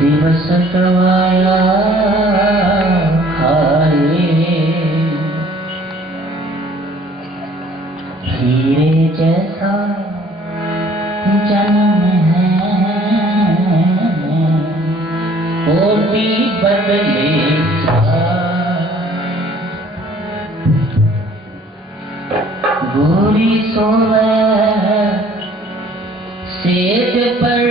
दिवस गवाया खाए, हीरे जैसा जन्म है, कोटि बदले गोरी सोवे सेज पर,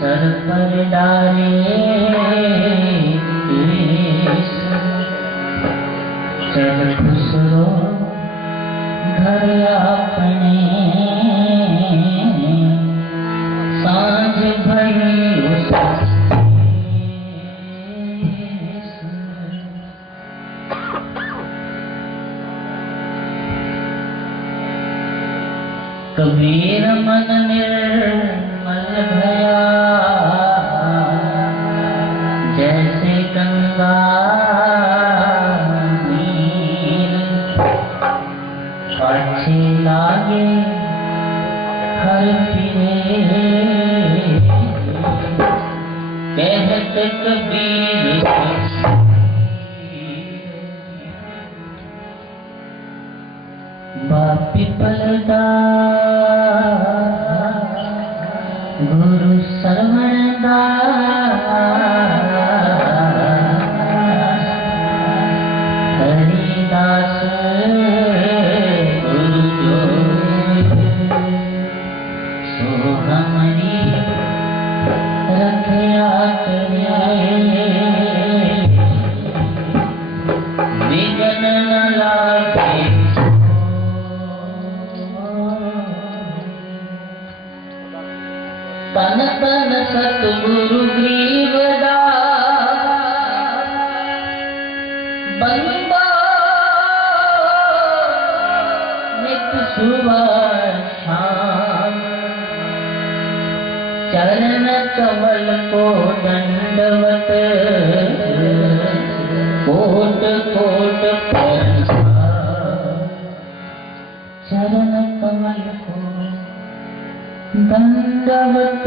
सर पर डाले केस, चल खुसरो घर अपने, सांझ भई उस कबीर मन निर्मल भया, जैसे गंगा नीर, अच्छे लागे हर फिरे, कहत कबीर बापी पलदा गुरु सरवणदास, हरिदास गुरु जो सो हमारी रखया करे, विघ्न न लागे तन तन सतगुरु ग्रीवदास, बंदा नित सुबह शाम, चरण कमल को दंडवत, कोट कोट प्रणाम, चरण कमल को दंडवत,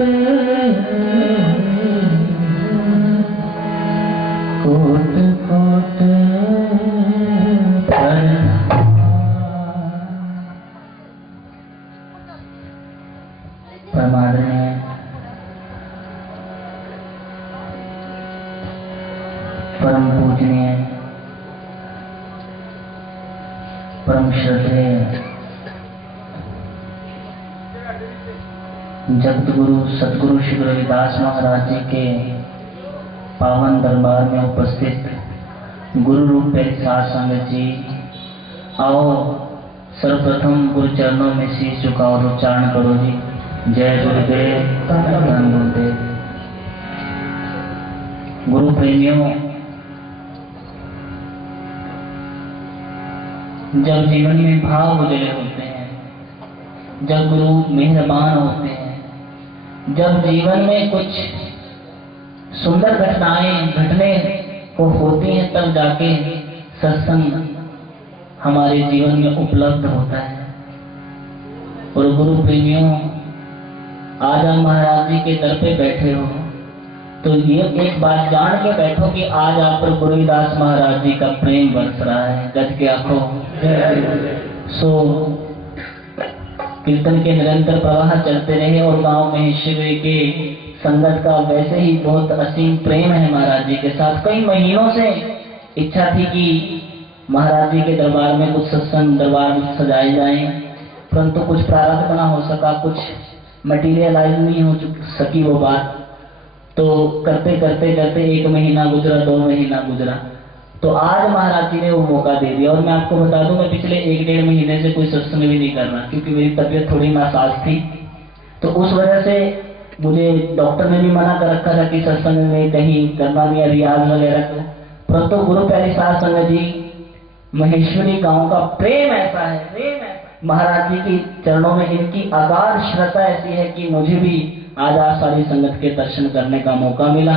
कोट कोट प्रणाम। परमादरणीय परम पूजनीय परम श्रद्धेय जगत गुरु सतगुरु श्री रविदास महाराज जी के पावन दरबार में उपस्थित गुरु रूप साध संगत जी, आओ सर्वप्रथम गुरु चरणों में शीश झुकाओ और उच्चारण करो जी। जय गुरुदेव, धन गुरुदेव। गुरु प्रेमियों, जब जीवन में भाव उजले होते हैं, जब गुरु मेहरबान होते हैं, जब जीवन में कुछ सुंदर घटनाएं घटने को होती हैं, तब जाके सत्संग हमारे जीवन में उपलब्ध होता है। और गुरु प्रेमियों, आज आप महाराज जी के दर पे बैठे हो तो ये एक बात जान के बैठो कि आज आप पर गुरु रविदास महाराज जी का प्रेम बरस रहा है। गज के आंखों सो कीर्तन के निरंतर प्रवाह चलते रहे और गांव में शिव के संगत का वैसे ही बहुत असीम प्रेम है महाराज जी के साथ। कई महीनों से इच्छा थी कि महाराज जी के दरबार में कुछ सत्संग दरबार में सजाए जाएं, परंतु कुछ प्रारब्ध बना हो सका, कुछ मटीरियलाइज नहीं हो सकी वो बात। तो करते करते करते 1 महीना गुजरा, 2 महीना गुजरा, तो आज महाराज जी ने वो मौका दे दिया। और मैं आपको बता दूं, मैं पिछले 1-1.5 महीने से कोई सत्संग भी नहीं कर रहा, क्योंकि मेरी तबीयत थोड़ी नासाज थी। तो उस वजह से मुझे डॉक्टर ने भी मना कर रखा था कि सत्संग में कहीं करना नहीं, रियाज वगैरह। परंतु गुरु प्यारे साध संगत जी, महेश्वरी गांव का प्रेम ऐसा है, महाराज जी के चरणों में इनकी अगाध श्रद्धा ऐसी है कि मुझे भी आज आप सारी संगत के दर्शन करने का मौका मिला।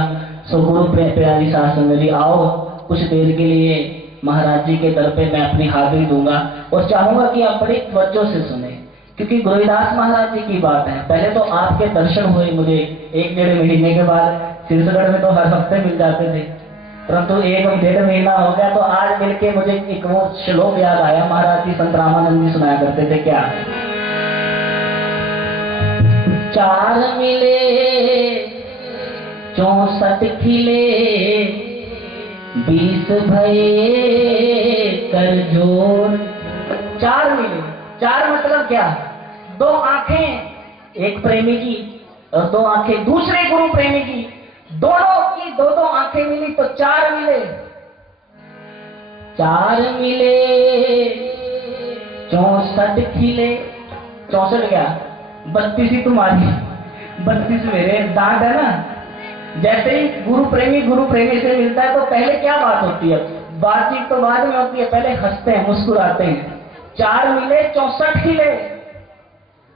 सो गुरु प्यारी साध संगत जी, आओ कुछ देर के लिए महाराज जी के दर पे मैं अपनी हाजिरी दूंगा और चाहूंगा कि आप बड़ी तवज्जो से सुने, क्योंकि गुरुदास महाराज जी की बात है। पहले तो आपके दर्शन हुए मुझे 1-1.5 महीने के बाद, शीर्षगढ़ में तो हर हफ्ते मिल जाते थे, परंतु 1-1.5 महीना हो गया तो आज मिलके मुझे एक वो श्लोक याद आया, महाराज जी संत रामानंद जी सुनाया करते थे, क्या 4 मिले 64 खिले 20 भये कर जोर। 4 मिले, 4 मतलब क्या, 2 आंखें एक प्रेमी की और 2 आंखें दूसरे गुरु प्रेमी की, दोनों की 2-2 आंखें मिली तो 4 मिले। 4 मिले 64 खिले, 64 क्या, 32 ही तुम्हारी 32 मेरे, दांत है ना। जैसे ही गुरु प्रेमी से मिलता है तो पहले क्या बात होती है, बातचीत तो बाद में होती है, पहले हंसते हैं मुस्कुराते हैं। 4 मिले 64 खिले।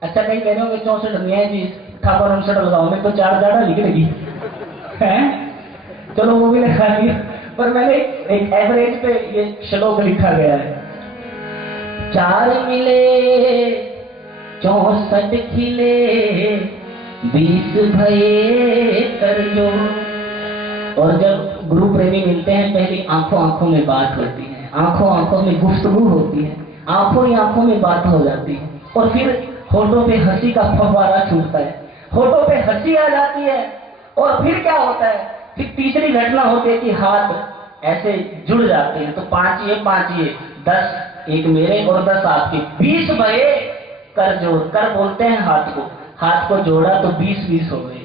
अच्छा कहीं कह रहे होंगे 64 नहीं है जी, ठाकुर 59 लगाओ, मैं तो 4 ज्यादा लिख लगी है, चलो वो भी लिखा दिया, पर मैंने एक एवरेज पे ये श्लोक लिखा गया है। 4 मिले 64 खिले 20 भये कर जोर। और जब गुरु प्रेमी मिलते हैं पहले आंखों आंखों में बात होती है, आंखों आंखों में गुफ्तगू होती है, आंखों ही आंखों में बात हो जाती है, और फिर होठों पे हंसी का फव्वारा छूटता है, होठों पे हंसी आ जाती है, और फिर क्या होता है, फिर तीसरी घटना होती है कि हाथ ऐसे जुड़ जाते हैं, तो 5 ये 10, एक मेरे और 10 आपके, 20 भये कर जोड़। कर बोलते हैं हाथ को जोड़ा तो 20 हो गए।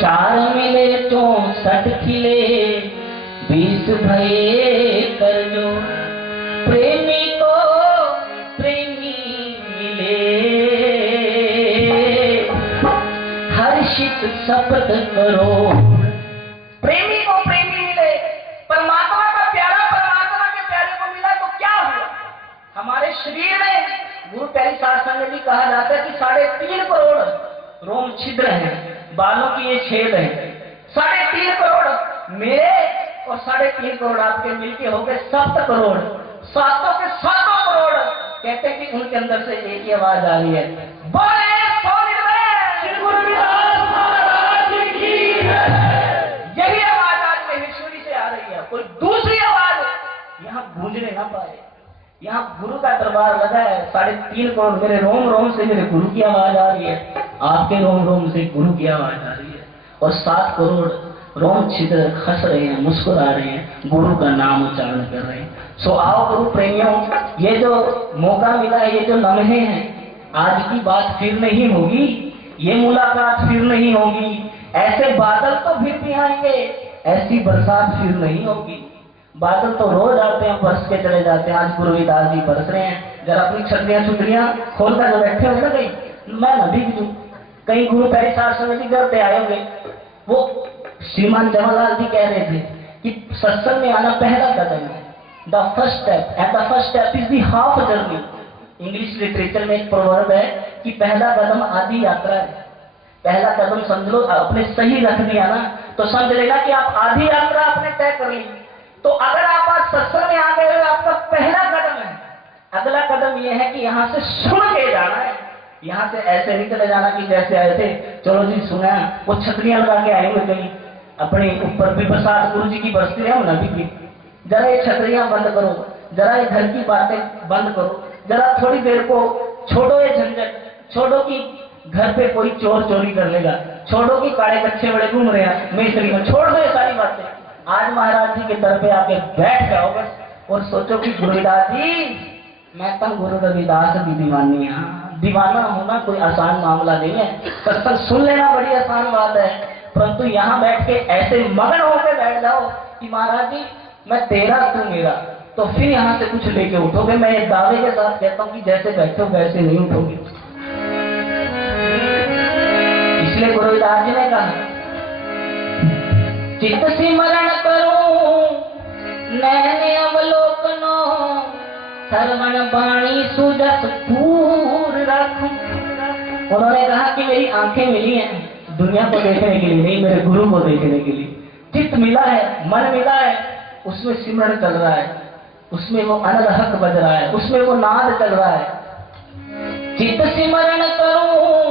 4 मिले 64 खिले 20 भये कर जोड़। प्रेमी को प्रेमी मिले हर्षित शपथ करो। प्रेमी को प्रेमी मिले, परमात्मा का प्यारा परमात्मा के प्यारे को मिला तो क्या हुआ, हमारे शरीर में गुरु प्यारी शास्त्र में भी कहा जाता है कि 3.5 करोड़ रोम छिद्र हैं, बालों की ये छेद है। 3.5 करोड़ मेरे और 3.5 करोड़ आपके मिलके हो गए 7 करोड़। 7 के 7 करोड़ कहते हैं कि उनके अंदर से एक ही आवाज आ रही है, बोले श्री गुरु रविदास महाराज की जय। यही आवाज आज महेश्वरी से आ रही है, कोई दूसरी आवाज यहाँ गूंजने ना पाए। यहाँ गुरु का दरबार लगा है, 3.5 करोड़ मेरे रोम रोम से मेरे गुरु की आवाज आ रही है, आपके रोम रोम से गुरु की आवाज आ रही है, और 7 करोड़ रोम छिद्र हंस रहे हैं, मुस्कुरा रहे हैं, गुरु का नाम उच्चारण कर रहे हैं। सो आओ गुरु प्रेमियों, ये जो मौका मिला है, ये जो लम्हे हैं, आज की बात फिर नहीं होगी, ये मुलाकात फिर नहीं होगी, ऐसे बादल तो फिर भी आएंगे, ऐसी बरसात फिर नहीं होगी। बादल तो रोज आते हैं, बरस के चले जाते हैं, आज गुरु रविदास जी बरस रहे हैं। जरा अपनी छतरियां छुतरियां खोलकर जो बैठे होंगे ना, कहीं मैं न भीग दूं, कहीं गुरु प्यारी शास्त्र में भी घर पे आए होंगे। वो श्रीमान जवाहरलाल जी कह रहे थे कि सत्संग में आना पहला कदम है, the first step, and the first step is the half journey. English literature में एक प्रोवर्ब है कि पहला कदम आधी यात्रा है। पहला कदम समझ लो, अपने सही रख दिया ना तो समझ लेना कि आप आधी यात्रा आपने तय कर ली। तो अगर आप आज सत्संग में आ गए, आपका पहला कदम है। अगला कदम यह है कि यहाँ से सुन के जाना है, यहाँ से ऐसे नहीं चले जाना कि जैसे आए थे, चलो जी सुना, वो छतरियां लगा के आएंगे कहीं अपने ऊपर भी बरसात गुरु जी की बरसती है ना भी। जरा ये छतरियां बंद करो, जरा ये घर की बातें बंद करो, जरा थोड़ी देर को छोड़ो ये झंझट, छोड़ो कि घर पे कोई चोर चोरी कर लेगा, छोड़ो कि काले कच्चे बड़े घूम रहे हैं मिस्त्री में, छोड़ दो ये सारी बातें। आज महाराज जी के दर पे आके बैठ जाओ बस, और सोचो कि गुरु रविदास जी, मैं तो गुरु रविदास की दीवानी। हाँ, दीवाना होना कोई आसान मामला नहीं है, सत्संग सुन लेना बड़ी आसान बात है, परंतु यहाँ बैठ के ऐसे मगन होकर बैठ जाओ कि महाराज जी मैं तेरा तू मेरा, तो फिर यहाँ से कुछ लेके उठोगे। मैं ये दावे के साथ कहता हूँ कि जैसे बैठो वैसे नहीं उठोगे। इसलिए गुरु रविदास जी ने कहा, चित्त सिमरण करूं नैन अवलोकनो, श्रवण वाणी सुजस पूर रखूं। उन्होंने कहा कि मेरी आंखें मिली हैं दुनिया को देखने के लिए नहीं, मेरे गुरु को देखने के लिए। चित्त मिला है, मन मिला है, उसमें सिमरण चल रहा है। उसमें वो अनरहक बज रहा है, उसमें वो नाद चल रहा है। चित्त सिमरण करूं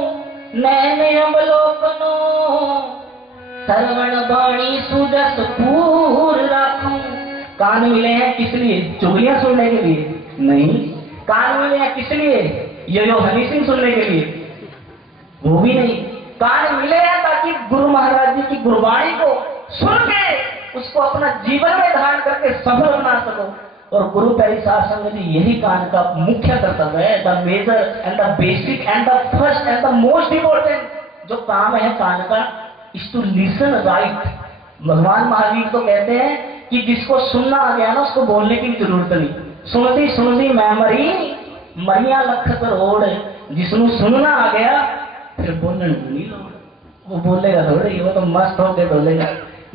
नैन अवलोकनो, श्रवण वाणी सुजस पूर राखूं। कान मिले हैं किस लिए? चुगलियां सुनने के लिए नहीं। कान मिले हैं किस लिए? यो हनी सिंह सुनने के लिए? वो भी नहीं। कान मिले हैं ताकि गुरु महाराज जी की गुरबाणी को सुन के उसको अपना जीवन में धारण करके सफल बना सको। और गुरु प्यारी साध संगत जी, यही कान का मुख्य कर्तव्य है। The major and the basic and the first and the most important जो काम है कान का, इज टू लिसन राइट। भगवान महावीर तो कहते हैं कि जिसको सुनना आ गया ना उसको बोलने की भी जरूरत नहीं। सुनती सुनती मैं मरी मरिया लख करोड़, जिसनु सुनना आ गया फिर बोलने नहीं लोड़। वो बोलेगा थोड़े, वो तो मस्त होके बोलेगा।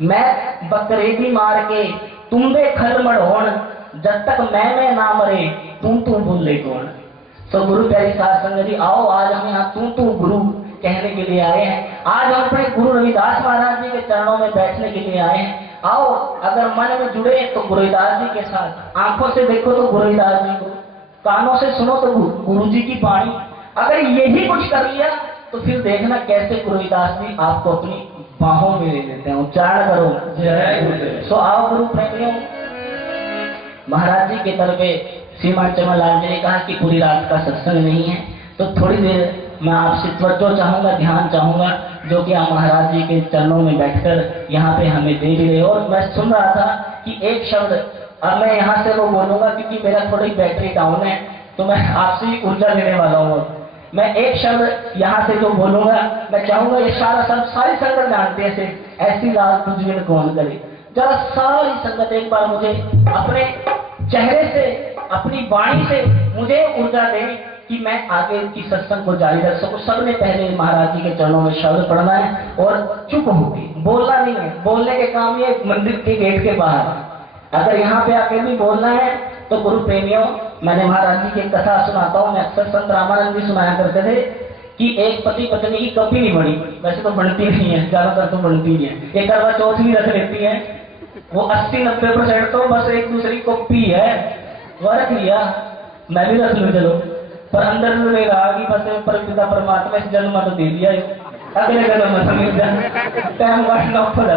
मैं बकरेदी मार के तुम्बे खल मढ़ोण, जब तक मैं ना मरे तू बोले कौन। तो गुरु प्यारी साध संगत जी, आओ आज हम यहाँ तू गुरु कहने के लिए आए हैं। आज हम अपने गुरु रविदास महाराज जी के चरणों में बैठने के लिए आए हैं। आओ, अगर मन में जुड़े तो गुरु रविदास जी के साथ, आंखों से देखो तो गुरु रविदास जी को, कानों से सुनो तो गुरु जी की वाणी। अगर यही कुछ कर लिया तो फिर देखना कैसे गुरु रविदास जी आपको अपनी बाहों में ले लेते हैं। उच्चारण करो जय गुरुदेव। सो आओ गुरु प्रेमियों, महाराज जी के तरफ श्रीमान चमन लाल जी ने कहा कि पूरी रात का सत्संग नहीं है, तो थोड़ी देर मैं आपसे तवज्जो चाहूंगा, ध्यान चाहूंगा, जो कि आप महाराज जी के चरणों में बैठकर यहाँ पे हमें दे भी रहे हो। और मैं सुन रहा था कि एक शब्द अब मैं यहाँ से वो बोलूंगा क्योंकि मेरा थोड़ी बैटरी डाउन है, तो मैं आपसे ही ऊर्जा लेने वाला हूँ। मैं एक शब्द यहाँ से जो बोलूंगा, मैं चाहूंगा ये सारा सब सारी संगत जानते हैं, ऐसी लाल तुझे कौन करे। जरा सारी संगत एक बार मुझे अपने चेहरे से, अपनी वाणी से मुझे ऊर्जा दे कि मैं आगे की सत्संग को जारी रख सकूं। सबने पहले महाराज जी के चरणों में शब्द पढ़ना है और चुप होगी, बोलना नहीं है। बोलने के काम ये मंदिर के गेट के बाहर। अगर यहाँ पे आके भी बोलना है तो गुरु प्रेमियों, मैंने महाराज जी की कथा सुनाता हूँ। मैं अक्सर संत रामानंद जी सुनाया करते थे कि एक पति पत्नी की कभी नहीं बनी, वैसे तो बनती नहीं है, ज्यादातर तो बनती नहीं है। एक करवा चौथ भी रख लेती है, वो 80-90% तो बस एक दूसरी कॉपी है। वो रख लिया, मैं भी रख लूँ चलो, पर अंदर में रहा कि बस पर पिता परमात्मा इस जन्म तो दे दिया, अगले जन्म में मिल जाए, टाइम काटना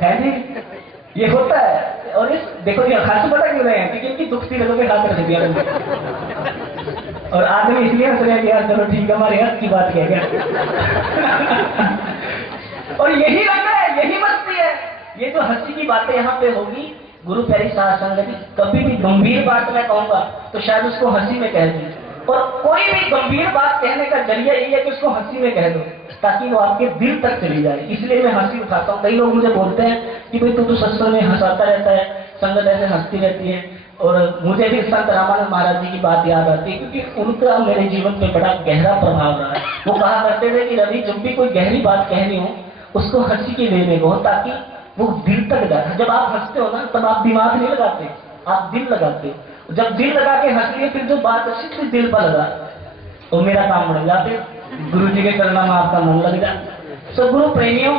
है जी। ये होता है। और इस देखो ये खास पता क्यों रहे हैं, क्योंकि इनकी दुखती लोगों के हाथ रख दिया और आदमी इसलिए हंस रहे हैं, चलो ठीक है हमारे हाथ की बात कह गया। और यही लग रहा है, यही मस्ती है। ये जो हंसी की बातें यहाँ पे होगी, गुरु प्यारी साध संगत जी, कभी भी गंभीर बात मैं कहूंगा तो शायद उसको हंसी में कह दूं, और कोई भी गंभीर बात कहने का जरिया यही है कि उसको हंसी में कह दो ताकि वो आपके दिल तक चली जाए। इसलिए मैं हंसी उठाता हूँ। कई लोग मुझे बोलते हैं कि भाई तू तो सत्संग में हंसाता रहता है, संगत ऐसे हंसती रहती है। और मुझे भी संत रामानंद महाराज जी की बात याद आती है, क्योंकि उनका मेरे जीवन पे बड़ा गहरा प्रभाव रहा है। वो कहा करते थे कि रवि, जब भी कोई गहरी बात कहनी हो उसको हंसी के वे में कहो ताकि वो दिल तक जाए। जब आप हंसते हो ना तब आप दिमाग नहीं लगाते, आप दिल लगाते हो। जब दिल लगा के हंस लिए फिर जो बात अच्छी दिल पर लगा तो मेरा काम बढ़ गया, फिर गुरु जी के चरणों में आपका मन लग जाए। सो गुरु प्रेमियों,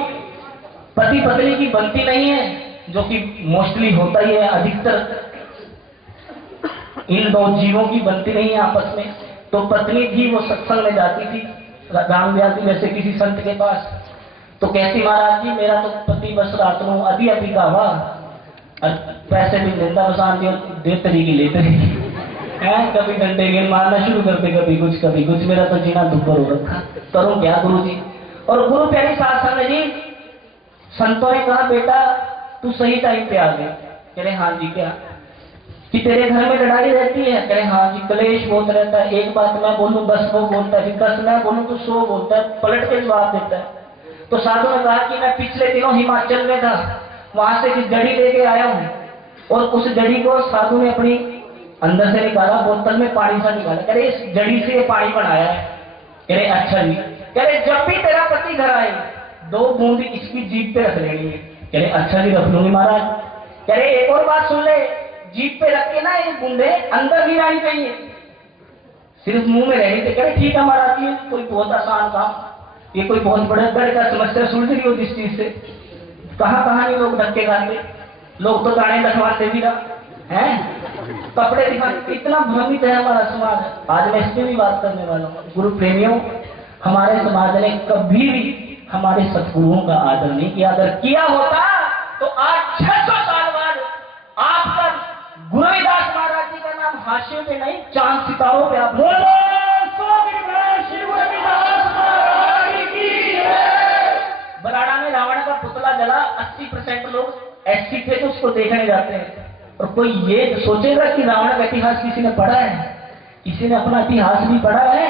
पति पत्नी की बनती नहीं है, जो कि मोस्टली होता ही है, अधिकतर इन दो जीवों की बनती नहीं है आपस में। तो पत्नी थी, वो सत्संग में जाती थी रामव्यास जी जैसे किसी संत के पास, तो कहती महाराज जी मेरा तो पति बस रात को अभी अभी का हुआ, पैसे भी देता बसान दे तरीके लेते है, कभी डंडे गेंद मारना शुरू करते, कभी कुछ मेरा तो जीना दुब्बर हो रखा, करूं क्या गुरु जी। और गुरु प्यारी साध संगत जी, संतों ने कहा बेटा तू सही टाइम पे आ गए। कह रहे हाँ जी। क्या कि तेरे घर में लड़ाई रहती है? कह रहे हाँ जी, क्लेश बहुत रहता है, एक बात मैं बोलूं 10 वो बोलता है, फिर 10 मैं बोलूं तो 100 बोलता है, पलट के जवाब देता है। तो साधु ने कहा कि मैं पिछले दिनों हिमाचल में था, वहां से एक जड़ी लेके आया हूँ, और उस जड़ी को साधु ने अपनी अंदर से निकाला, बोतल में पानी सा निकाला। कह रहे इस जड़ी से ये पानी बनाया है। कह रहे अच्छा जी। कह रहे जब भी तेरा पति घर आए 2 बूंद इसकी जीभ पे रख लेनी है। कह रहे अच्छा जी रख लूंगी महाराज। कह रहे एक और बात सुन ले, जीभ पे रख के ना ये बूंदे अंदर नहीं आनी चाहिए, सिर्फ मुंह में रहनी। कह रहे ठीक है महाराज जी, कोई बहुत आसान काम, ये कोई बहुत बड़े बड़े का समस्या सुलझ रही हो जिस चीज से। कहाँ नहीं लोग धक्के खाते, लोग तो गाने लखवाते भी रहा है। कपड़े दिखा, इतना भ्रमित है हमारा समाज। आज मैं इस पे भी बात करने वाला हूँ। गुरु प्रेमियों, हमारे समाज ने कभी भी हमारे सतगुरुओं का आदर नहीं किया। अगर किया होता तो आज 600 साल बाद आपका गुरु रविदास महाराज जी का नाम हाशियों पे नहीं, चांद सितारों पे आप बराड़ा में रावण का पुतला जला, 80% लोग ऐसी थे तो उसको देखने जाते हैं। और कोई ये सोचेगा कि रावण का इतिहास किसी ने पढ़ा है? किसी ने अपना इतिहास भी पढ़ा है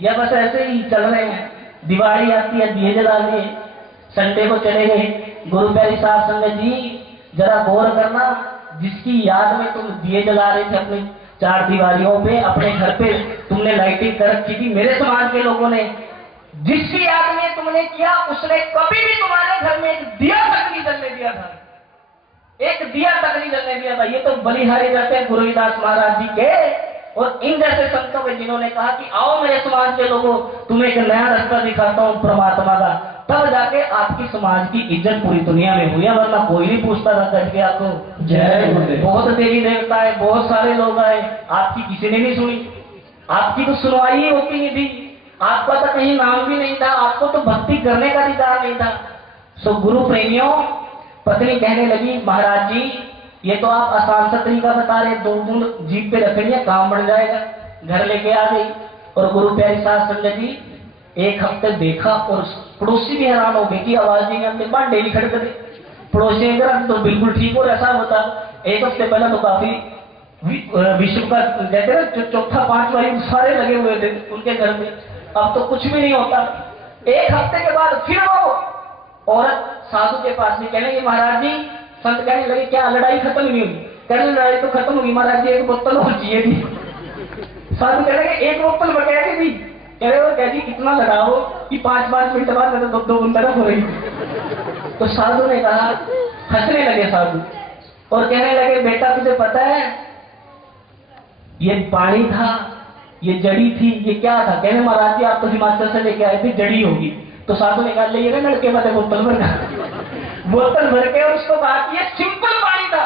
या बस ऐसे ही चल रहे हैं? दिवाली आती है, दिए जला लिए, संडे को चले गए। गुरु प्यारी साहब संगत जी, जरा गौर करना, जिसकी याद में तुम दिए जला रहे थे अपनी 4 दीवारियों पे, अपने घर पे तुमने लाइटिंग कर रखी थी, मेरे समाज के लोगों ने जिसकी याद में तुमने किया, उसने कभी भी तुम्हारे घर में एक दिया तक नहीं जलने दिया था, एक दिया तक नहीं जलने दिया था। ये तो बलिहारी रहते हैं गुरु रविदास महाराज जी के और इन जैसे संतों के, जिन्होंने कहा कि आओ मेरे समाज के लोगों, तुम्हें एक नया रास्ता दिखाता हूं परमात्मा का। तब जाके आपकी समाज की इज्जत पूरी दुनिया में हुई है, वरना कोई नहीं पूछता था कट के आपको। जय, बहुत देवी देवता है, बहुत सारे लोग आए, आपकी किसी ने नहीं सुनी। आपकी तो सुनवाई ही होती नहीं थी, आपका तो कहीं नाम भी नहीं था, आपको तो भक्ति करने का अधिकार नहीं था। सो गुरु प्रेमियों, पत्नी कहने लगी, महाराज जी ये तो आप आसान सा तरीका बता रहे, 2 बूंद जीप पे रखेंगे काम बढ़ जाएगा। घर लेके आ गई और गुरु प्यारी सास संगत जी 1 हफ्ते देखा और पड़ोसी भी हैरान हो गए कि आवाज नहीं आती, भांडे नहीं खड़कते। पड़ोसी अगर तो बिल्कुल ठीक और ऐसा होता। 1 हफ्ते पहले तो काफी विश्व का कहते ना चौथा 5वां युद्ध सारे लगे हुए थे उनके घर में, अब तो कुछ भी नहीं होता। 1 हफ्ते के बाद फिर वो औरत साधु के पास भी कहने लगी, महाराज जी, संत कहने लगे क्या लड़ाई खत्म नहीं हुई? कहने लड़ाई तो खत्म होगी महाराज जी, 1 बोतल और चाहिए थी। साधु कहने लगे 1 बोतल बकाया थी। कह रहे हो, कह जी कितना लगाओ कि 5-5 मिनट बाद मैं तो 2 बूंद तरफ हो रही। तो साधु ने कहा, हंसने लगे साधु और कहने लगे, बेटा तुझे पता है ये पानी था, ये जड़ी थी, ये क्या था? कहने महाराज जी आप तो हिमाचल से लेके आए थे, जड़ी होगी। तो साधु ने कहा ले ये लड़के में बोतल भर बोतल भर के और उसको कहा कि ये सिंपल पानी था,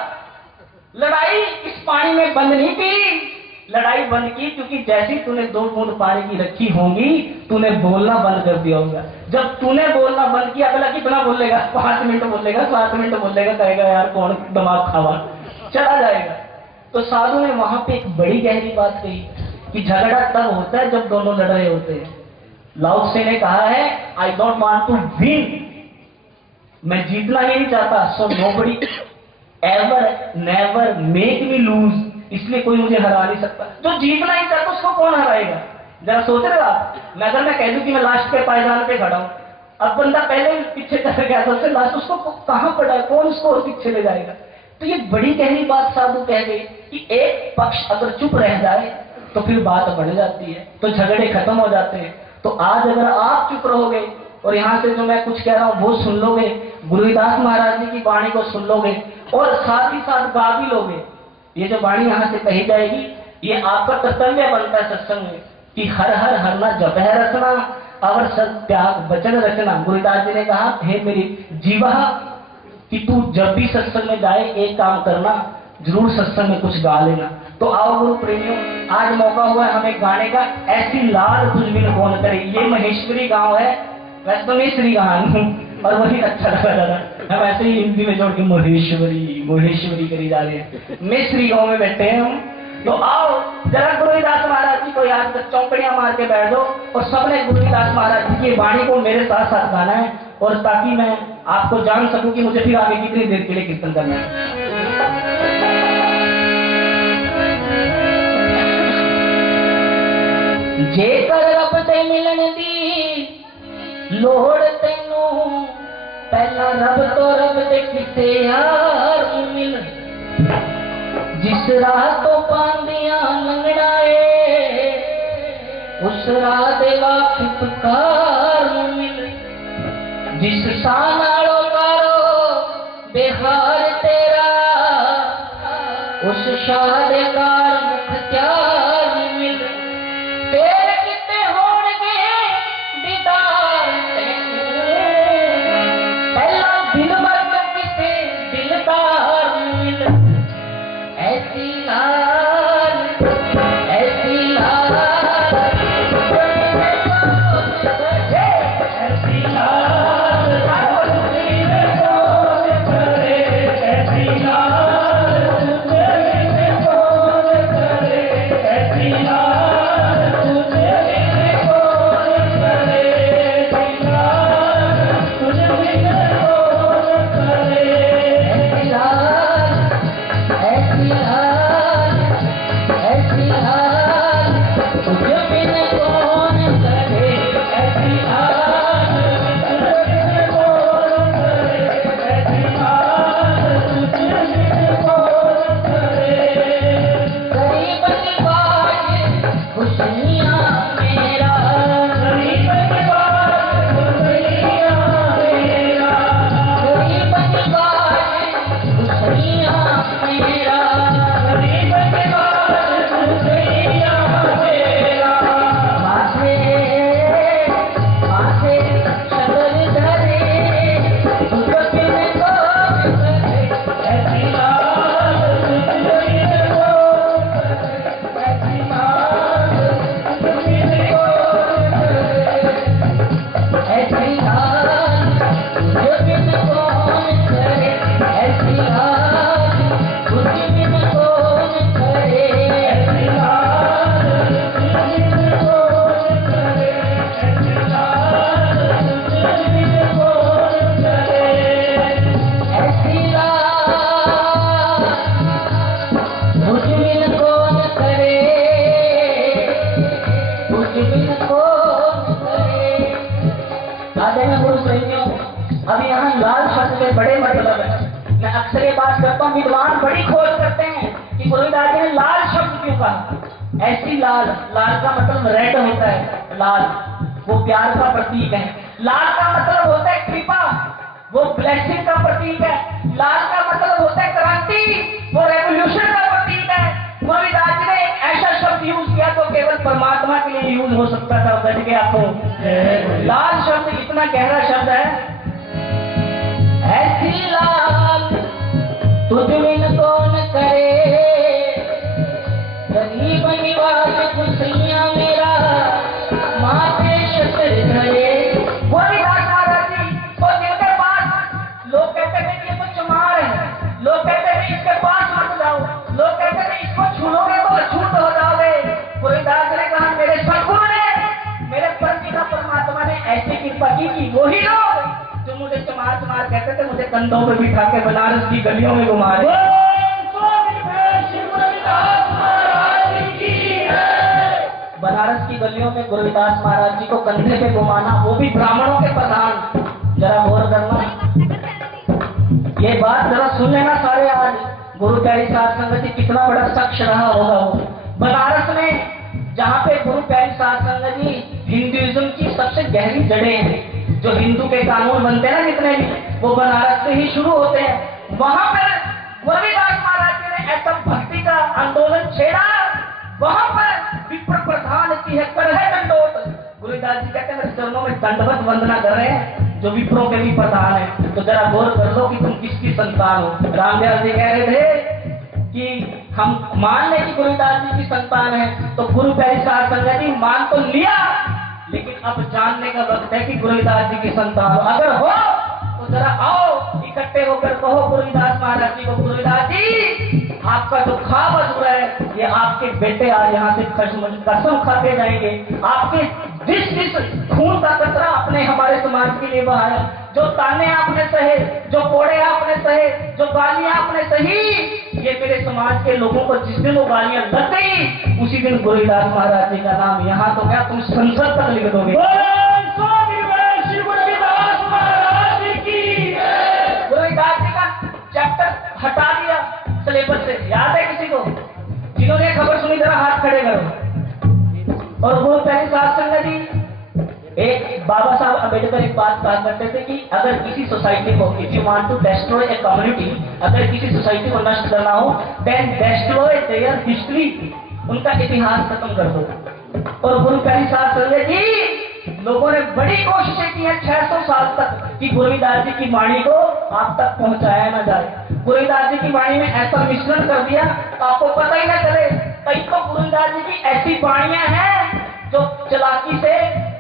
लड़ाई इस पानी में बंद नहीं की। लड़ाई बंद की क्योंकि जैसे ही तूने 2 बूंद पानी की रखी होंगी, तूने बोलना बंद कर दिया होगा। जब तूने बोलना बंद किया, अगला कितना बोलेगा? 5 मिनट बोलेगा, 7 मिनट बोलेगा, कहेगा यार कौन दिमाग खावा, चला जाएगा। तो साधु ने वहां पे एक बड़ी गहरी बात कही कि झगड़ा तब होता है जब दोनों लड़ रहे होते हैं। लाओ त्से ने कहा है, I don't want to win, मैं जीतना ही नहीं चाहता। So nobody ever never make me lose, इसलिए कोई मुझे हरा नहीं सकता। जो जीतना ही चाहता उसको कौन हराएगा? जरा सोच रहे हो आप? मैं अगर मैं कह दूं कि मैं लास्ट के पायदान पे खड़ा हूं, अब बंदा पहले पीछे कर गया सबसे लास्ट, उसको कहां पड़ा है, कौन उसको और पीछे ले जाएगा? तो ये बड़ी गहरी बात साधु कह गई कि एक पक्ष अगर चुप रह जाए तो फिर बात बढ़ जाती है, तो झगड़े खत्म हो जाते हैं। तो आज अगर आप चुप रहोगे और यहाँ से जो मैं कुछ कह रहा हूँ वो सुन लोगे, गुरु रविदास महाराज जी की वाणी को सुन लोगे और साथ ही साथ गा भी लोगे, ये जो वाणी यहाँ से कही जाएगी, ये आपका कर्तव्य बनता है सत्संग में कि हर हर हरना जप है रचना और सत्याग वचन रचना। गुरुदास जी ने कहा, हे मेरी जीवा, कि तू जब भी सत्संग में जाए एक काम करना, जरूर सत्संग में कुछ गा लेना। तो आओ गुरु प्रेमियों, आज मौका हुआ है हमें गाने का, ऐसी लाल खुशबिन कौन करे। ये महेश्वरी गांव है, वैसे तो मिश्री गान हूँ और वही अच्छा लगा दादा, हम ऐसे ही हिंदी में जोड़ के महेश्वरी महेश्वरी करी जा रहे हैं। मिश्री गांव में बैठे हैं हम, तो आओ जरा गुरु रविदास महाराज जी को याद कर, चौकड़ियां मार के बैठ दो और सबने गुरु रविदास महाराज जी की वाणी को मेरे साथ साथ गाना है, और ताकि मैं आपको जान सकूं कि मुझे फिर आगे कितनी देर के लिए कीर्तन करना है। जेकर रब ते मिलन दी लोड़ तेनू, पहला रब तो रब दे किसे यार मिल, जिस राह तो पांदियां लंगड़ा ए उस राह दे वाकिफ कार मिल, जिस शाह नालों कारो बेहार तेरा उस शाह दे कार मुख्तियार मिल, तेरे किते होणगे दीदार तैनू, पहला दिल मर किसे दिलदार मिल, ऐसी तुझे बिन कौन करे ऐसी हाल, तुझे बिन कौन करे ऐसी हाल, तुझे बिन कौन करे। गरीब की बात खुशियाँ मेरा, गरीब की बात खुशियाँ मेरा, गरीब की बात खुशियाँ मेरा, गरीब की बात खुशियाँ मेरा। माथे माथे शगर धरे तुझे बिन कौन करे ऐसी हाल, तुझे बिन कौन करे ऐसी हाल, तुझे बिन कौन करे ऐसी हाल, तुझे बिन कौन करे ऐसी हाल, तुझे बिन कौन करे ऐसी हाल, तुझे बिन कौन करे ऐसी हाल, तुझे बिन कौन करे ऐसी हाल, तुझे बिन कौन करे, तुझे बिन कौन करे। आदरणीय गुरु प्रेमियों, अब यहाँ लाल शब्द के बड़े मतलब है। मैं अक्सर ये बात करता हूँ, विद्वान बड़ी खोज करते हैं कि गुरुदास जी ने लाल शब्द क्यों कहा। ऐसी लाल, लाल का मतलब रेड होता है, लाल वो प्यार का प्रतीक है। लाल का मतलब होता है कृपा, वो ब्लेसिंग का प्रतीक है। लाल का मतलब होता है क्रांति, वो रेवोल्यूशन का प्रतीक है। गुरुदास जी ने एक ऐसा शब्द यूज किया तो केवल परमात्मा के लिए यूज हो सकता था। गज के आपको लाल शब्द इतना गहरा शब्द है। ऐसी लाल तुझ बिन कौन करे, गरीब निवास खुशियाँ मेरा, माथे शतर धरे। गुरुदास महाराज जी तो जिनके पास लोग कहते थे कि ये तो चमार है, लोग कहते थे इसके पास मत जाओ, लोग कहते थे इसको छूलोगे तो अछूत हो जाओगे। गुरुदास ने कहा मेरे सद्गुरु ने, मेरे परमपिता परमात्मा ने ऐसी कृपा की कि वही लोग जो मुझे चमार चमार कहते थे, मुझे कंधों पे बिठा के बनारस की गलियों में घुमा रहे। बनारस की गलियों में गुरुदास महाराज जी को कंधे पे घुमाना, वो भी ब्राह्मणों के प्रधान, जरा गौर करना। ये बात जरा सुन लेना सारे। आज गुरु प्यारी साध संगत जी कितना बड़ा शख्स रहा होगा वो। बनारस में जहाँ पे गुरु प्यारी साध संगत जी हिंदुइज्म की सबसे गहरी जड़ें हैं, जो हिंदू के कानून बनते हैं ना जितने भी, वो बनारस से ही शुरू होते हैं। वहां पर गुरुदास महाराज जी ने ऐसा भक्ति का आंदोलन छेड़ा, वहां पर विप्र प्रधान की है कर है दंडोत। गुरुदास जी कहते हैं मेरे चरणों में दंडवत वंदना कर रहे हैं जो विप्रों के भी प्रधान है। तो जरा गौर कर लो कि तुम किसकी संतान हो। रामदयाल जी कह रहे थे कि हम मान लें कि गुरुदास जी की संतान है, तो गुरु प्यारी साध संगत जी मान तो लिया, लेकिन अब जानने का वक्त है कि गुरुदास जी की संतान हो। अगर हो तो जरा आओ इकट्ठे होकर कहो गुरुदास महाराज जी को, गुरुदास जी आपका जो ख्वाब अधूरा है, ये आपके बेटे आज यहाँ से कसम खाते जाएंगे। आपके जिस खून का कतरा आपने हमारे समाज के लिए बहाया, जो ताने आपने सहे, जो कोड़े आपने सहे, जो गालियां आपने सही, ये मेरे समाज के लोगों को जिस दिन वो गालियां लग गई, उसी दिन गुरुदास महाराज जी का नाम यहाँ तो क्या तुम संसद तक लिख दोगे। गुरुदास जी का चैप्टर हटा दिया सिलेबस से, याद है किसी को? जिन्होंने खबर सुनी जरा हाथ खड़े करो। और गुरु प्यारी साध संगत जी, एक बाबा साहब अम्बेडकर एक बात कहा करते थे कि अगर किसी सोसाइटी को, if you want to destroy a community, अगर किसी सोसाइटी को नष्ट करना हो, देन डिस्ट्रॉय देयर हिस्ट्री, उनका इतिहास खत्म कर दो। और गुरु प्यारी साध संगत जी, लोगों ने बड़ी कोशिशें की हैं 600 साल तक कि गुरुदास जी की वाणी को आप तक पहुंचाया ना जाए। गुरुदास जी की वाणी में ऐसा मिश्रण कर दिया तो आपको पता ही ना चले। कई तो गुरुदास जी की ऐसी वाणियां हैं जो चलाकी से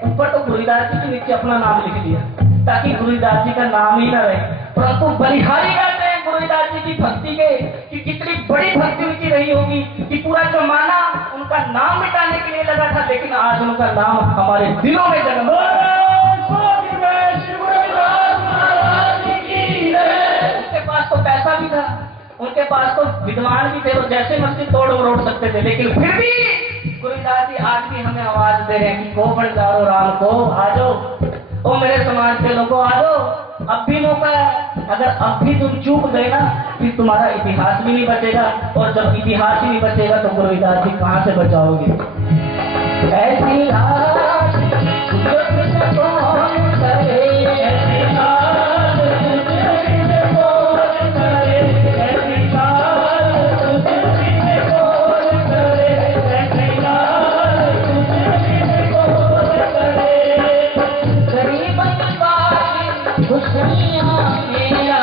ऊपर तो गुरुदास जी के नीचे अपना नाम लिख दिया ताकि गुरुदास जी का नाम ही ना रहे, परंतु बलिहारी करते हैं गुरुदास जी की भक्ति के कि कितनी बड़ी भक्ति उनकी रही होगी कि पूरा जमाना उनका नाम मिटाने के लिए लगा था, लेकिन आज उनका नाम हमारे दिलों में जन्म। उनके पास तो पैसा भी था, उनके पास तो विद्वान भी थे, वो जैसे मस्जिद तोड़ सकते थे, लेकिन फिर भी गुरुदास जी आज भी हमें आवाज दे रहे हैं कि को बंजारो राम को आ जाओ, ओ मेरे समाज के लोगों आ जाओ, अब भी मौका है। अगर अब भी तुम चूक गए ना फिर तुम्हारा इतिहास भी नहीं बचेगा, और जब इतिहास ही नहीं बचेगा तो गुरुदास जी कहाँ से बचाओगे। ऐसी रात जो किसी को करे, ऐसी रात जो किसी को करे, ऐसी रात जो किसी को करे, ऐसी रात जो किसी को करे। गरीब की बात खुशियाँ मेरा,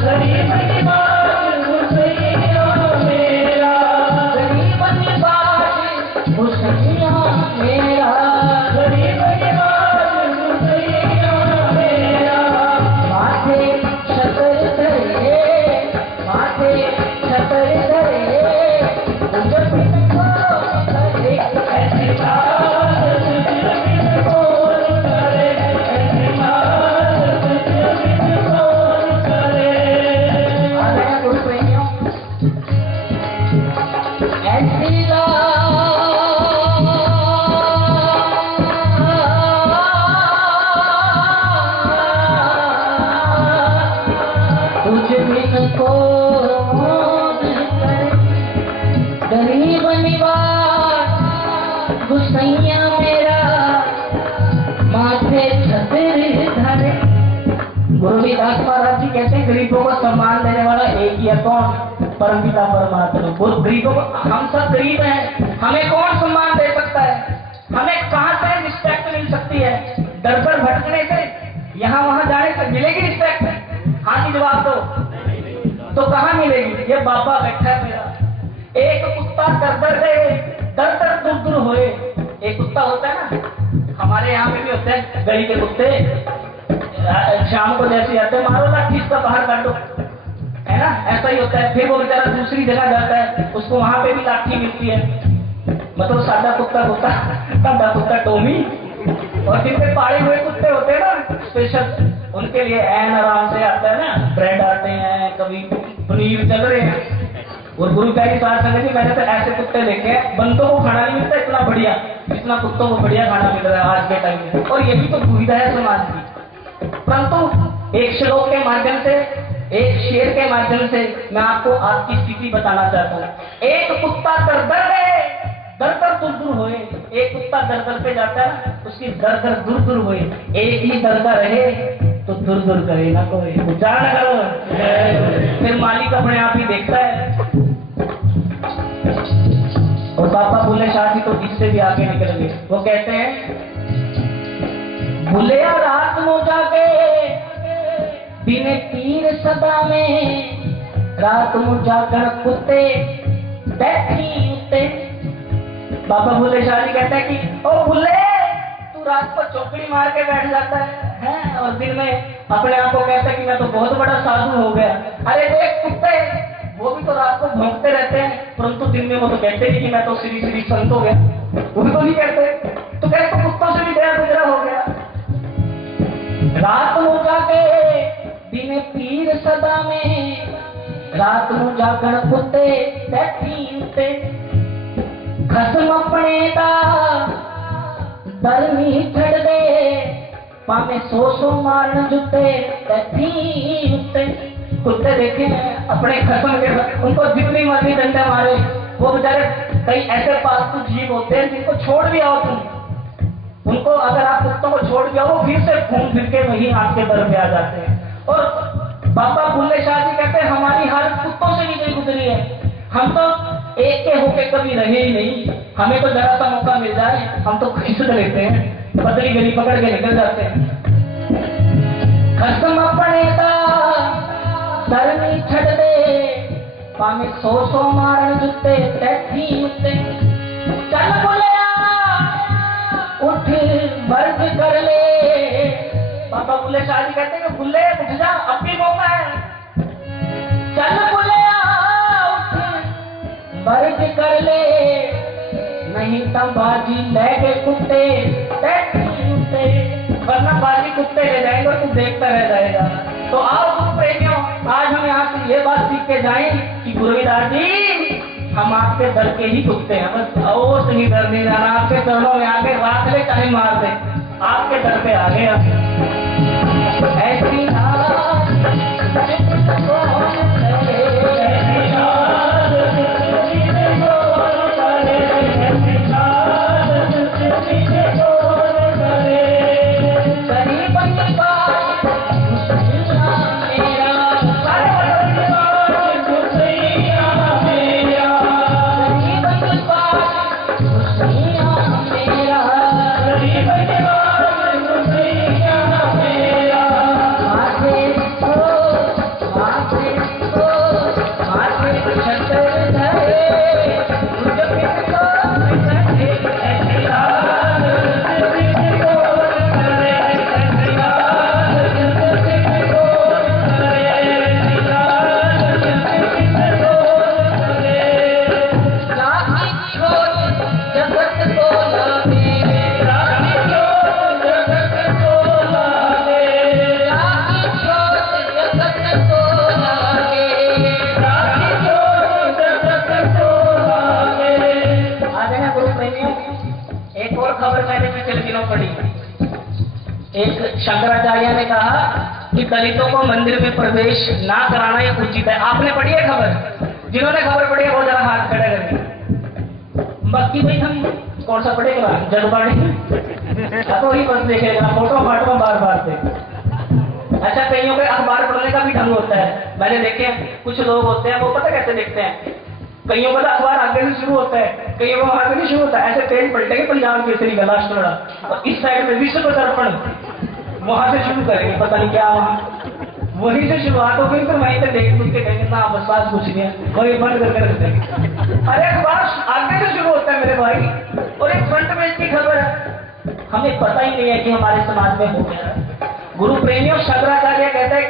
गरीब की बात खुशियाँ मेरा, गरीब की बात खुशियाँ मेरा, गरीब की बात खुशियाँ मेरा। माथे छतर धरे, माथे छतर धरे, जब को करे, ऐसी बात जब को करे, ऐसी बात जब को करे। आ गया गुरु प्रेमियों, ऐसी तुझ बिन को गरीब निवास गुसैया मेरा, माथे छतर धरे। गुरुदास महाराज जी कहते हैं गरीबों को सम्मान देने वाला एक ही है, कौन? परमपिता परमात्मा। गरीबों को, हम सब गरीब हैं, हमें कौन सम्मान दे सकता है? हमें कहाँ से रिस्पेक्ट मिल सकती है? दर दर भटकने से, यहाँ वहाँ जाने से मिलेगी रिस्पेक्ट? हाँ जी जवाब दो। तो कहाँ मिलेगी? ये बाबा बैठा है मेरा। एक कुत्ता दर दर गए, दर दर दूर दूर होए। एक कुत्ता होता है ना, हमारे यहाँ पे भी होते हैं गली के कुत्ते, शाम को जैसे आते हैं, मारो लाठी इसका बाहर काटो, है ना, ऐसा ही होता है। फिर वो बेचारा दूसरी जगह जाता है, उसको वहां पे भी लाठी मिलती है। मतलब सादा कुत्ता टोमी, और जिनके पाले हुए कुत्ते होते हैं ना स्पेशल, उनके लिए ऐन आराम से आता है ना, ब्रेड आते हैं, कभी पनीर चल रहे हैं। और गुरु प्यारी साथ संगत जी, मैंने तो ऐसे कुत्ते देखे हैं, बंदों को खाना नहीं मिलता इतना बढ़िया, जितना कुत्तों को बढ़िया खाना मिल रहा है आज के टाइम में। और यही तो दुविधा है समाज की। परंतु एक श्लोक के माध्यम से, एक शेर के माध्यम से मैं आपको आपकी स्थिति बताना चाहता हूँ। एक कुत्ता दर दर गए, दर दर दूर दूर होए। एक कुत्ता दर दर पे जाता है, उसकी दर दर दूर दूर होए। एक ही दर दर रहे तो दूर दूर करे ना कोई, उच्चारण करो। फिर मालिक अपने आप ही देखता है। और बाबा बुल्ले शाह जी तो इससे भी आगे निकल गए। वो कहते हैं, बुलिया रात मोजा के दिन तीर सदा में, रात मोजा गण कुत्ते बैठी उते। बाबा बुल्ले शाह जी कहते हैं कि ओ बुल्ले, तू रात को चौकड़ी मार के बैठ जाता है, और दिन में अपने आप को कहता है कि मैं तो बहुत बड़ा साधु हो गया। अरे देख कुत्ते, वो भी तो रात को भौंकते रहते हैं, परंतु दिन में वो तो कहते नहीं कि मैं तो श्री श्री संत हो गया। वो भी तो नहीं कहते। तो कहते तो कुत्तों से भी गया गुजरा हो गया। रात हो जाके दिन पीर सदा में, रात ਨੂੰ ਜਾਗਣ ਕੁੱਤੇ ਬੈਠੀ ਉੱਤੇ। ਖਸਮ ਆਪਣੇ ਦਾ ਦਰ ਨਹੀਂ ਛੱਡਦੇ, ਭਾਵੇਂ 100 ਮਾਰਨ ਜੁੱਤੇ ਬੈਠੀ ਉੱਤੇ। कुत्ते देखे हैं अपने खसम के, उनको जितनी मर्जी डंडा मारे, वो बेचारे कई ऐसे पालतू जीव होते हैं जिनको छोड़ भी आओ तुम, उनको अगर आप कुत्तों को छोड़ भी आओ, वो फिर से घूम फिर के वही आपके दर पे आ जाते हैं। और बाबा बुल्ले शाह जी कहते हैं हमारी हालत कुत्तों से भी नहीं गुजरी है, हम तो एक के होके कभी रहे ही नहीं। हमें तो जरा सा मौका मिल जाए हम तो खींच लेते हैं, पतली गली पकड़ के निकल जाते हैं। खसम अपने का दर नहीं छड़ दे, भावे 100 मारन जुत्ते बैठी उत्ते। चल बोलिया उठ वर्ग कर ले। बाबा बुल्ले शाह जी कहते हैं कि बुल्ले उठ जा, अब भी मौका है। चल बोलिया उठ वर्ग कर ले, नहीं तो बाजी ले के कुत्ते बैठी उत्ते, वरना बाजी कुत्ते ले जाएंगे और तू देखता रह जाएगा। तो आओ गुरु प्रेमियों, आज हम यहाँ से ये बात सीख के जाएं कि गुरुदास जी हम आपके दर के ही कुत्ते हैं, बस और नहीं आपके चरणों में आके रात ले चाहे मार दे, आपके दर पे आ गए हम। ऐसी शंकराचार्य ने कहा कि दलितों को मंदिर में प्रवेश ना कराना ही उचित है। आपने पढ़ी है खबर? जिन्होंने खबर पढ़ी है वो जरा हाथ खड़ा करेंगे। बाकी भाई हम कौन सा पढ़ेगा? जग पढ़ेंगे तो वही बस देखेगा, फोटो फाटो बार बार से। अच्छा, कईयों के अखबार पढ़ने का भी ढंग होता है। मैंने देखे कुछ लोग होते हैं, वो पता कैसे देखते हैं, कईयों का अखबार आगे से शुरू होता है, कईयों का आगे नहीं शुरू होता है। ऐसे पेज पलटेंगे पंजाब केसरी का लास्ट वाला, और इस साइड में विश्व दर्पण, वहां से शुरू करेंगे, पता नहीं क्या वहां वहीं से शुरुआत होगी, फिर वहीं से देख दूर के कहेंगे ना बस बात कुछ नहीं है, वही बंद करके रख देंगे। अरे अखबार आगे से शुरू होता है मेरे भाई, और एक फ्रंट पेज की खबर है, हमें पता ही नहीं है कि हमारे समाज में हो गया है। गुरु प्रेमियों, शंकराचार्य कहते हैं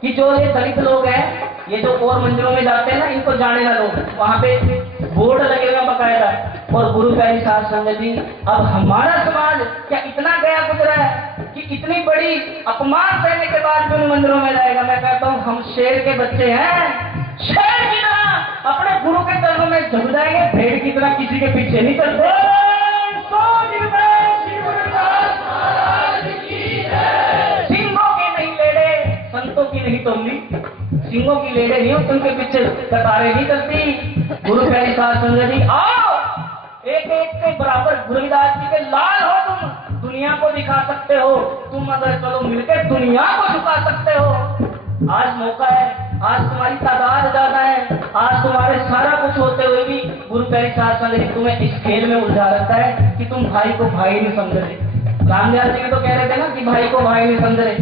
कि जो ये दलित लोग हैं, ये जो और मंदिरों में जाते हैं ना, इनको जाने ना लोग, वहां पे बोर्ड लगे हुए बकायदा। और गुरु प्यारी साध संगत जी, अब हमारा समाज क्या इतना गया गुजरा है कि इतनी बड़ी अपमान सहने के बाद भी उन मंदिरों में जाएगा? मैं कहता हूँ हम शेर के बच्चे हैं, शेर की तरह अपने गुरु के चरणों में झुक जाएंगे, भेड़ की तरह किसी के पीछे नहीं चलते। सिंहों की नहीं लेड़े, संतों की नहीं तुमनी, सिंहों की लेड़े नहीं हो, तुमके पीछे कतारें नहीं चलती। गुरु प्यारी साध संगत जी, आओ एक एक के बराबर गुरुदास जी के लाल हो, तुम दुनिया को दिखा सकते हो, तुम अगर चलो मिलकर दुनिया को झुका सकते हो। आज मौका है, आज तुम्हारी तादाद ज्यादा है, आज तुम्हारे सारा कुछ होते हुए भी गुरु प्यारी साध संगत जी तुम्हें इस खेल में उलझा रखता है कि तुम भाई को भाई नहीं समझ रहे। रामदयाल जी भी तो कह रहे थे ना कि भाई को भाई नहीं समझ रहे,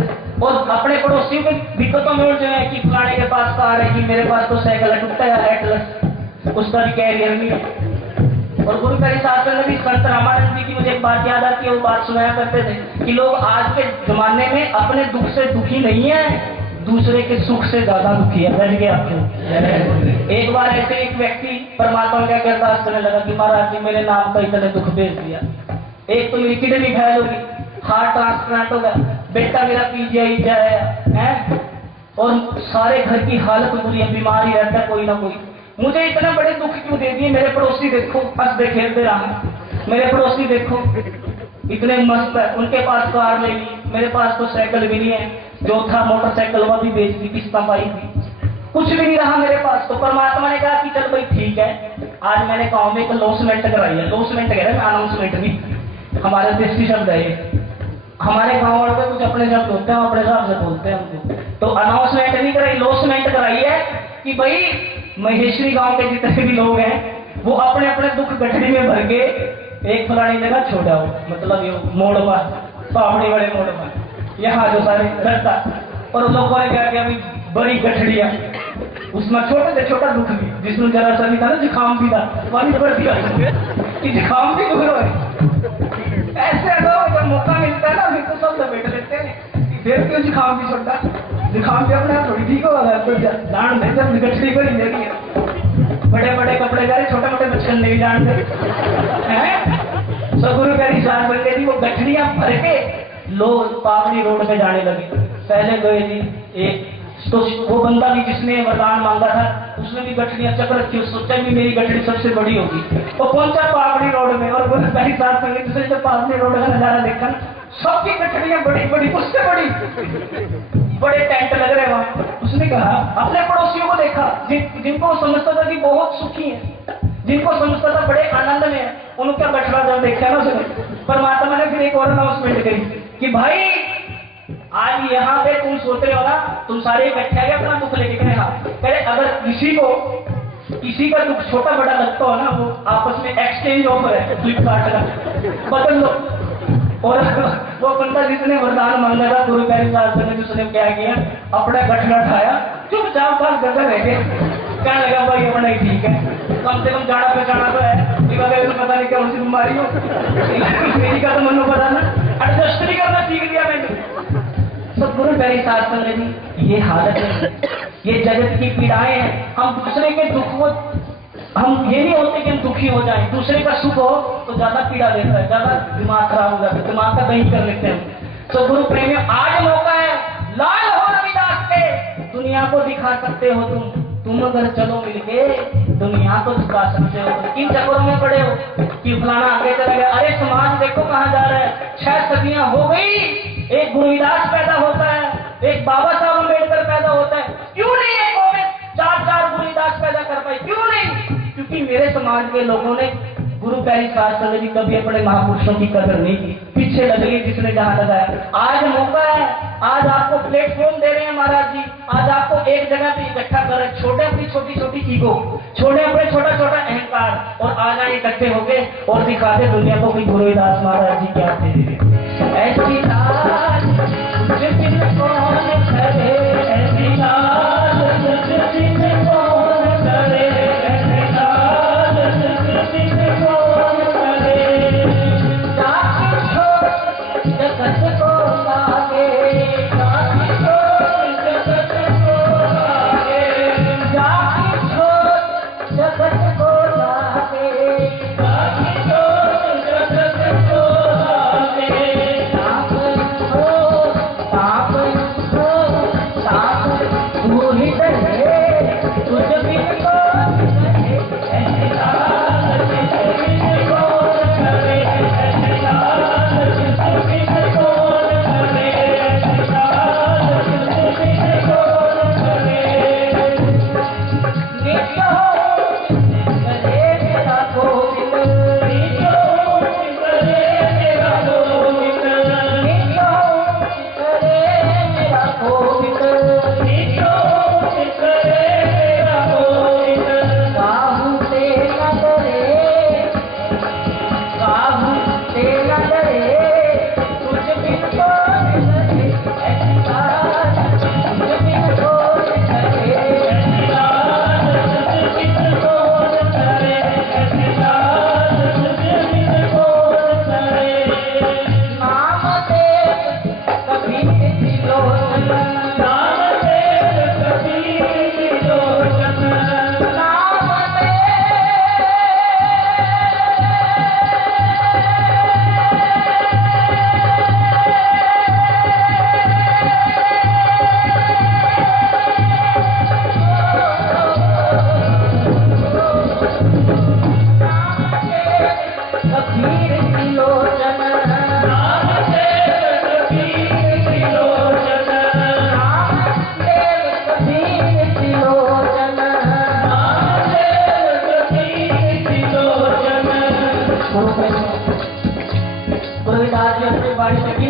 और अपने पड़ोसियों की दिक्कतों में उलझे हैं कि फलाने के पास कार है, कि मेरे पास तो साइकिल है, टूटा है एटलस, उसका भी कैरियर नहीं है। और गुरु प्यारी साध संगत जी, संत रामानंद जी की मुझे एक बात याद आती है, वो बात सुनाया करते थे कि लोग आज के जमाने में अपने दुख से दुखी नहीं है, दूसरे के सुख से ज्यादा दुखी है। बैठ गया आपको। एक बार ऐसे एक व्यक्ति परमात्मा का अरदास करने लगा कि महाराज जी मेरे नाम का इतने दुख भेज दिया, एक तो मेरी किडनी फैल होगी, हार्ट ट्रांसप्लांट होगा, बेटा मेरा पीजीआई जाएगा है, और सारे घर की हालत बुरी है, बीमार ही रहता है कोई ना कोई। मुझे इतना बड़े दुख क्यों दे दिए? मेरे पड़ोसी देखो हंसते खेलते रहा, मेरे पड़ोसी देखो इतने मस्त है, उनके पास कार ले ली, मेरे पास तो साइकिल भी नहीं है, जो था मोटरसाइकिल वो भी बेच दी, किस्ता पाई थी, कुछ भी नहीं रहा मेरे पास। तो परमात्मा ने कहा कि चल भाई ठीक है, आज मैंने गाँव में एक लॉसमेंट कराई है, लॉसमेंट कह रहे हैं, अनाउंसमेंट भी हमारे देसी शब्द है, हमारे गाँव वालों के कुछ अपने शब्द होते हैं, अपने हिसाब से बोलते हैं उनको। तो अनाउंसमेंट नहीं कराई, लॉसमेंट कराई है कि भाई महेश्वरी गांव के जितने भी लोग हैं वो अपने अपने दुख गठरी में भर के एक फलानी जगह छोड़ आओ, मतलब ये मोड़ पर, पावड़ी वाले मोड़ पर, यहाँ जो सारे रखता। और लोगों ने क्या किया, बड़ी गठड़िया, उसमें छोटे से छोटा दुख भी, जिसमें जरा सा नहीं था ना, जुकाम भी था, पानी भर दिया कि जुकाम भी दूर हो। ऐसे लोग जब मौका मिलता है ना, फिर तो सब बैठ लेते हैं, फिर क्यों जुकाम भी छोटा, जुकाम भी अपने आप थोड़ी ठीक होगा, तो दान देकर गठड़ी को ही ले लिया। बड़े बड़े कपड़े जा रहे, छोटे मोटे बचकन नहीं जानते हैं। गुरु प्यारी साध संगत जी वो गठड़ियां भर के लोग पावनी रोड पे जाने लगे। पहले गए जी एक तो वो बंदा भी जिसने वरदान मांगा था उसने भी गठड़ियां चक रखी, सोचा भी मेरी गठड़ी सबसे बड़ी होगी। वो पहुंचा पापड़ी रोड में और बोला पहली साथ संगे दूसरे जब पापड़ी रोड का नजारा देखा सबकी गठड़ियां बड़ी बड़ी, उससे बड़ी, बड़े टेंट लग रहे वहां। उसने कहा अपने पड़ोसियों को देखा जिनको समझता था कि बहुत सुखी है, जिनको समझता था बड़े आनंद में है, उनका गठड़ा जब देखा ना उसने, परमात्मा ने फिर एक और अनाउंसमेंट करी कि भाई आज यहाँ पे तुम सोते हो ना, तुम सारे इकट्ठे आए अपना दुख लेके गए। हाँ कहे अगर किसी का दुख छोटा बड़ा लगता हो ना, वो आपस में एक्सचेंज ऑफर है फ्लिपकार्ट का, बदल लो। और वो बंदा जिसने वरदान मांगा था गुरु प्यारे साहब ने उसने क्या किया, अपना गठड़ा उठाया, चुपचाप पास गधा रह गया। कहने लगा भाई अपना ही ठीक है, कम से कम जाना पहचाना तो है, तो पता नहीं कौन सी बीमारी हो, मेरी का तो मनो पता ना, एडजस्ट नहीं करना सीख लिया मैंने। सदगुरु प्यारे साहब संगत जी ये हालत है, ये जगत की पीड़ाएं हैं। हम दूसरे के दुख को, हम ये नहीं होते कि हम दुखी हो जाएं, दूसरे का सुख हो तो ज्यादा पीड़ा देता है, ज्यादा दिमाग खराब हो जाता है, दिमाग का दही कर लेते हैं। तो गुरु प्रेमियों आज मौका है, लाल हो रविदास के, दुनिया को दिखा सकते हो तुम अगर चलो मिलके दुनिया को झुका सकते हो। किन चक्करों में पड़े हो कि फलाना आगे चला गया, अरे समाज देखो कहाँ जा रहा है, 6 सदियां हो गई, एक गुरुदास पैदा होता है, एक बाबा साहब अम्बेडकर पैदा होता है, क्यों नहीं एक हो गए 4 गुरुदास पैदा कर पाए, क्यों नहीं? क्योंकि मेरे समाज के लोगों ने गुरु प्यारी साध संगत जी कभी अपने महापुरुषों की कदर नहीं की, पीछे लग गई जिसने जहां लगाया। आज मौका है, आज आपको प्लेटफॉर्म दे रहे हैं महाराज जी, आज आपको एक जगह पे इकट्ठा कर रहे, छोटे अपनी छोटी छोटी ईगो, छोड़े अपने छोटा छोटा अहंकार और आ जाए इकट्ठे होके और दिखा दे दुनिया को कि गुरुदास महाराज जी क्या थे। ऐसी लाल जिन कौन करे, ऐसी लाल जिन कौन करे, ऐसी लाल जिन कौन करे, जाति छोड़ जगत को लागे, जाति छोड़ जगत को लागे, जाति छोड़ जगत को लागे, जाति छोड़ जगत को लागे।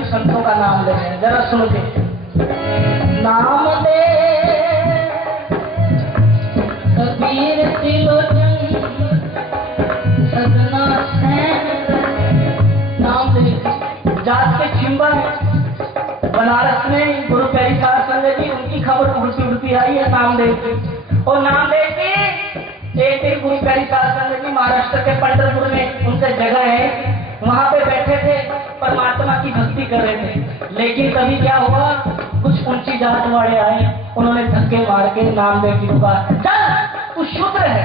संतों का नाम ले रहे हैं, जरा सुन के। नाम दे कबीर तिलोचन सजना सैन, नाम दे जात के छिंबा बनारस में गुरु प्यारी साध संगत जी, उनकी खबर उड़ती उड़ती आई है नामदेव की। और नामदेव की एक दिन गुरु प्यारी साध संगत जी महाराष्ट्र के पंढरपुर में उनसे जगह है, वहां पे बैठे थे, परमात्मा की भक्ति कर रहे थे। लेकिन कभी क्या हुआ, कुछ ऊंची जात वाले आए, उन्होंने धक्के मार के नामदेव जी को कहा, चल तू शूद्र है,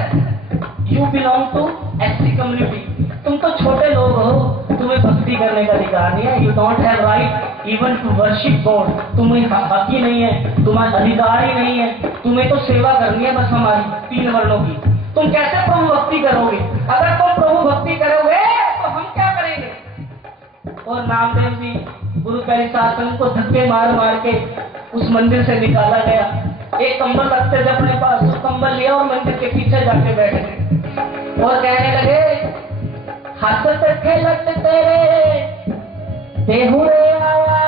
you belong to SC community, तुम तो छोटे लोग हो, तुम्हें भक्ति कर करने का अधिकार नहीं है। You don't have right even to worship God. तुम्हें हक ही नहीं है, तुम्हारा अधिकार ही नहीं है, तुम्हें तो सेवा करनी है बस हमारी 3 वर्णों की। तुम कैसे प्रभु भक्ति करोगे? अगर तुम प्रभु भक्ति करोगे तो हम क्या करेंगे? और नामदेव जी गुरु प्यारी शासन को धक्के मार मार के उस मंदिर से निकाला गया। एक कंबल रखते थे अपने पास, उस कंबल लिया और मंदिर के पीछे जाके बैठ गए और कहने लगे, हंसते खेलत तेरे देहुरे आया,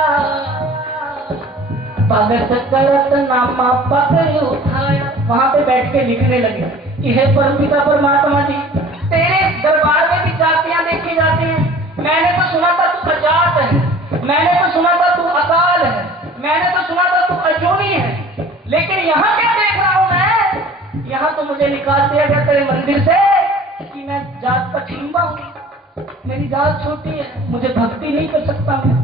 भगत करत नामा पकड़ उठाया। वहां पे बैठ के लिखने लगे कि हे परमपिता परमात्मा जी, तेरे दरबार में भी जातियां देखी जाती हैं। मैंने तो सुना था तू अजात है, मैंने तो सुना था तू अकाल है, मैंने तो सुना था तू अजूनी है, लेकिन यहाँ क्या देख रहा हूं मैं? यहाँ तो मुझे निकाल दिया गया तेरे मंदिर से कि मैं जात का छिंबा हूँ, मेरी जात छोटी है, मुझे भक्ति नहीं कर सकता मैं।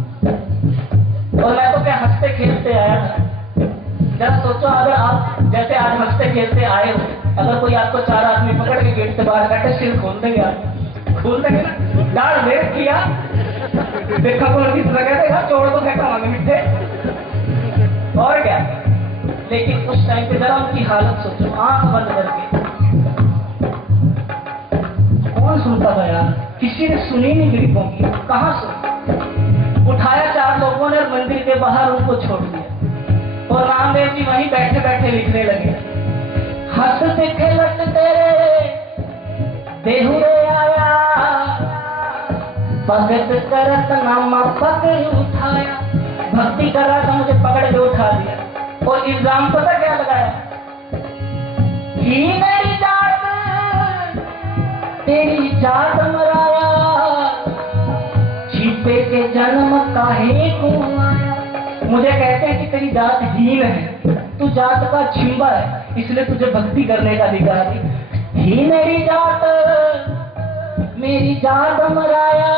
और मैं तो क्या हंसते खेलते आया था। जरा सोचो, अगर आप जैसे आज हंसते खेलते आए हो, अगर कोई आपको 4 आदमी पकड़ के गेट से बाहर काटे, सिर खोल देंगे, आप खोल देंगे ना, डाल वेट किया, देखा को किस तरह देगा, छोड़ दो फेंका मांगे मिठे, और क्या। लेकिन उस टाइम पे जरा उनकी हालत सोचो, आंख बंद करके। कौन सुनता था यार? किसी ने सुनी नहीं गरीबों की, कहां सुनी? उठाया 4 लोगों ने मंदिर के बाहर उनको छोड़ दिया और रामदेव जी वहीं बैठे बैठे लिखने लगे, हंसते खेलत तेरे देहुरे आया, भगत करत नामा पकड़ उठाया। भक्ति कर रहा था, मुझे पकड़ के उठा दिया और इल्जाम पता क्या लगाया? ही मेरी जात तेरी जात मराया, छिपे के जन्म काहे को आया। मुझे कहते हैं कि तेरी जात हीन है, तू जात का छिंबा है, इसलिए तुझे भक्ति करने का अधिकार नहीं। ही मेरी जात मराया,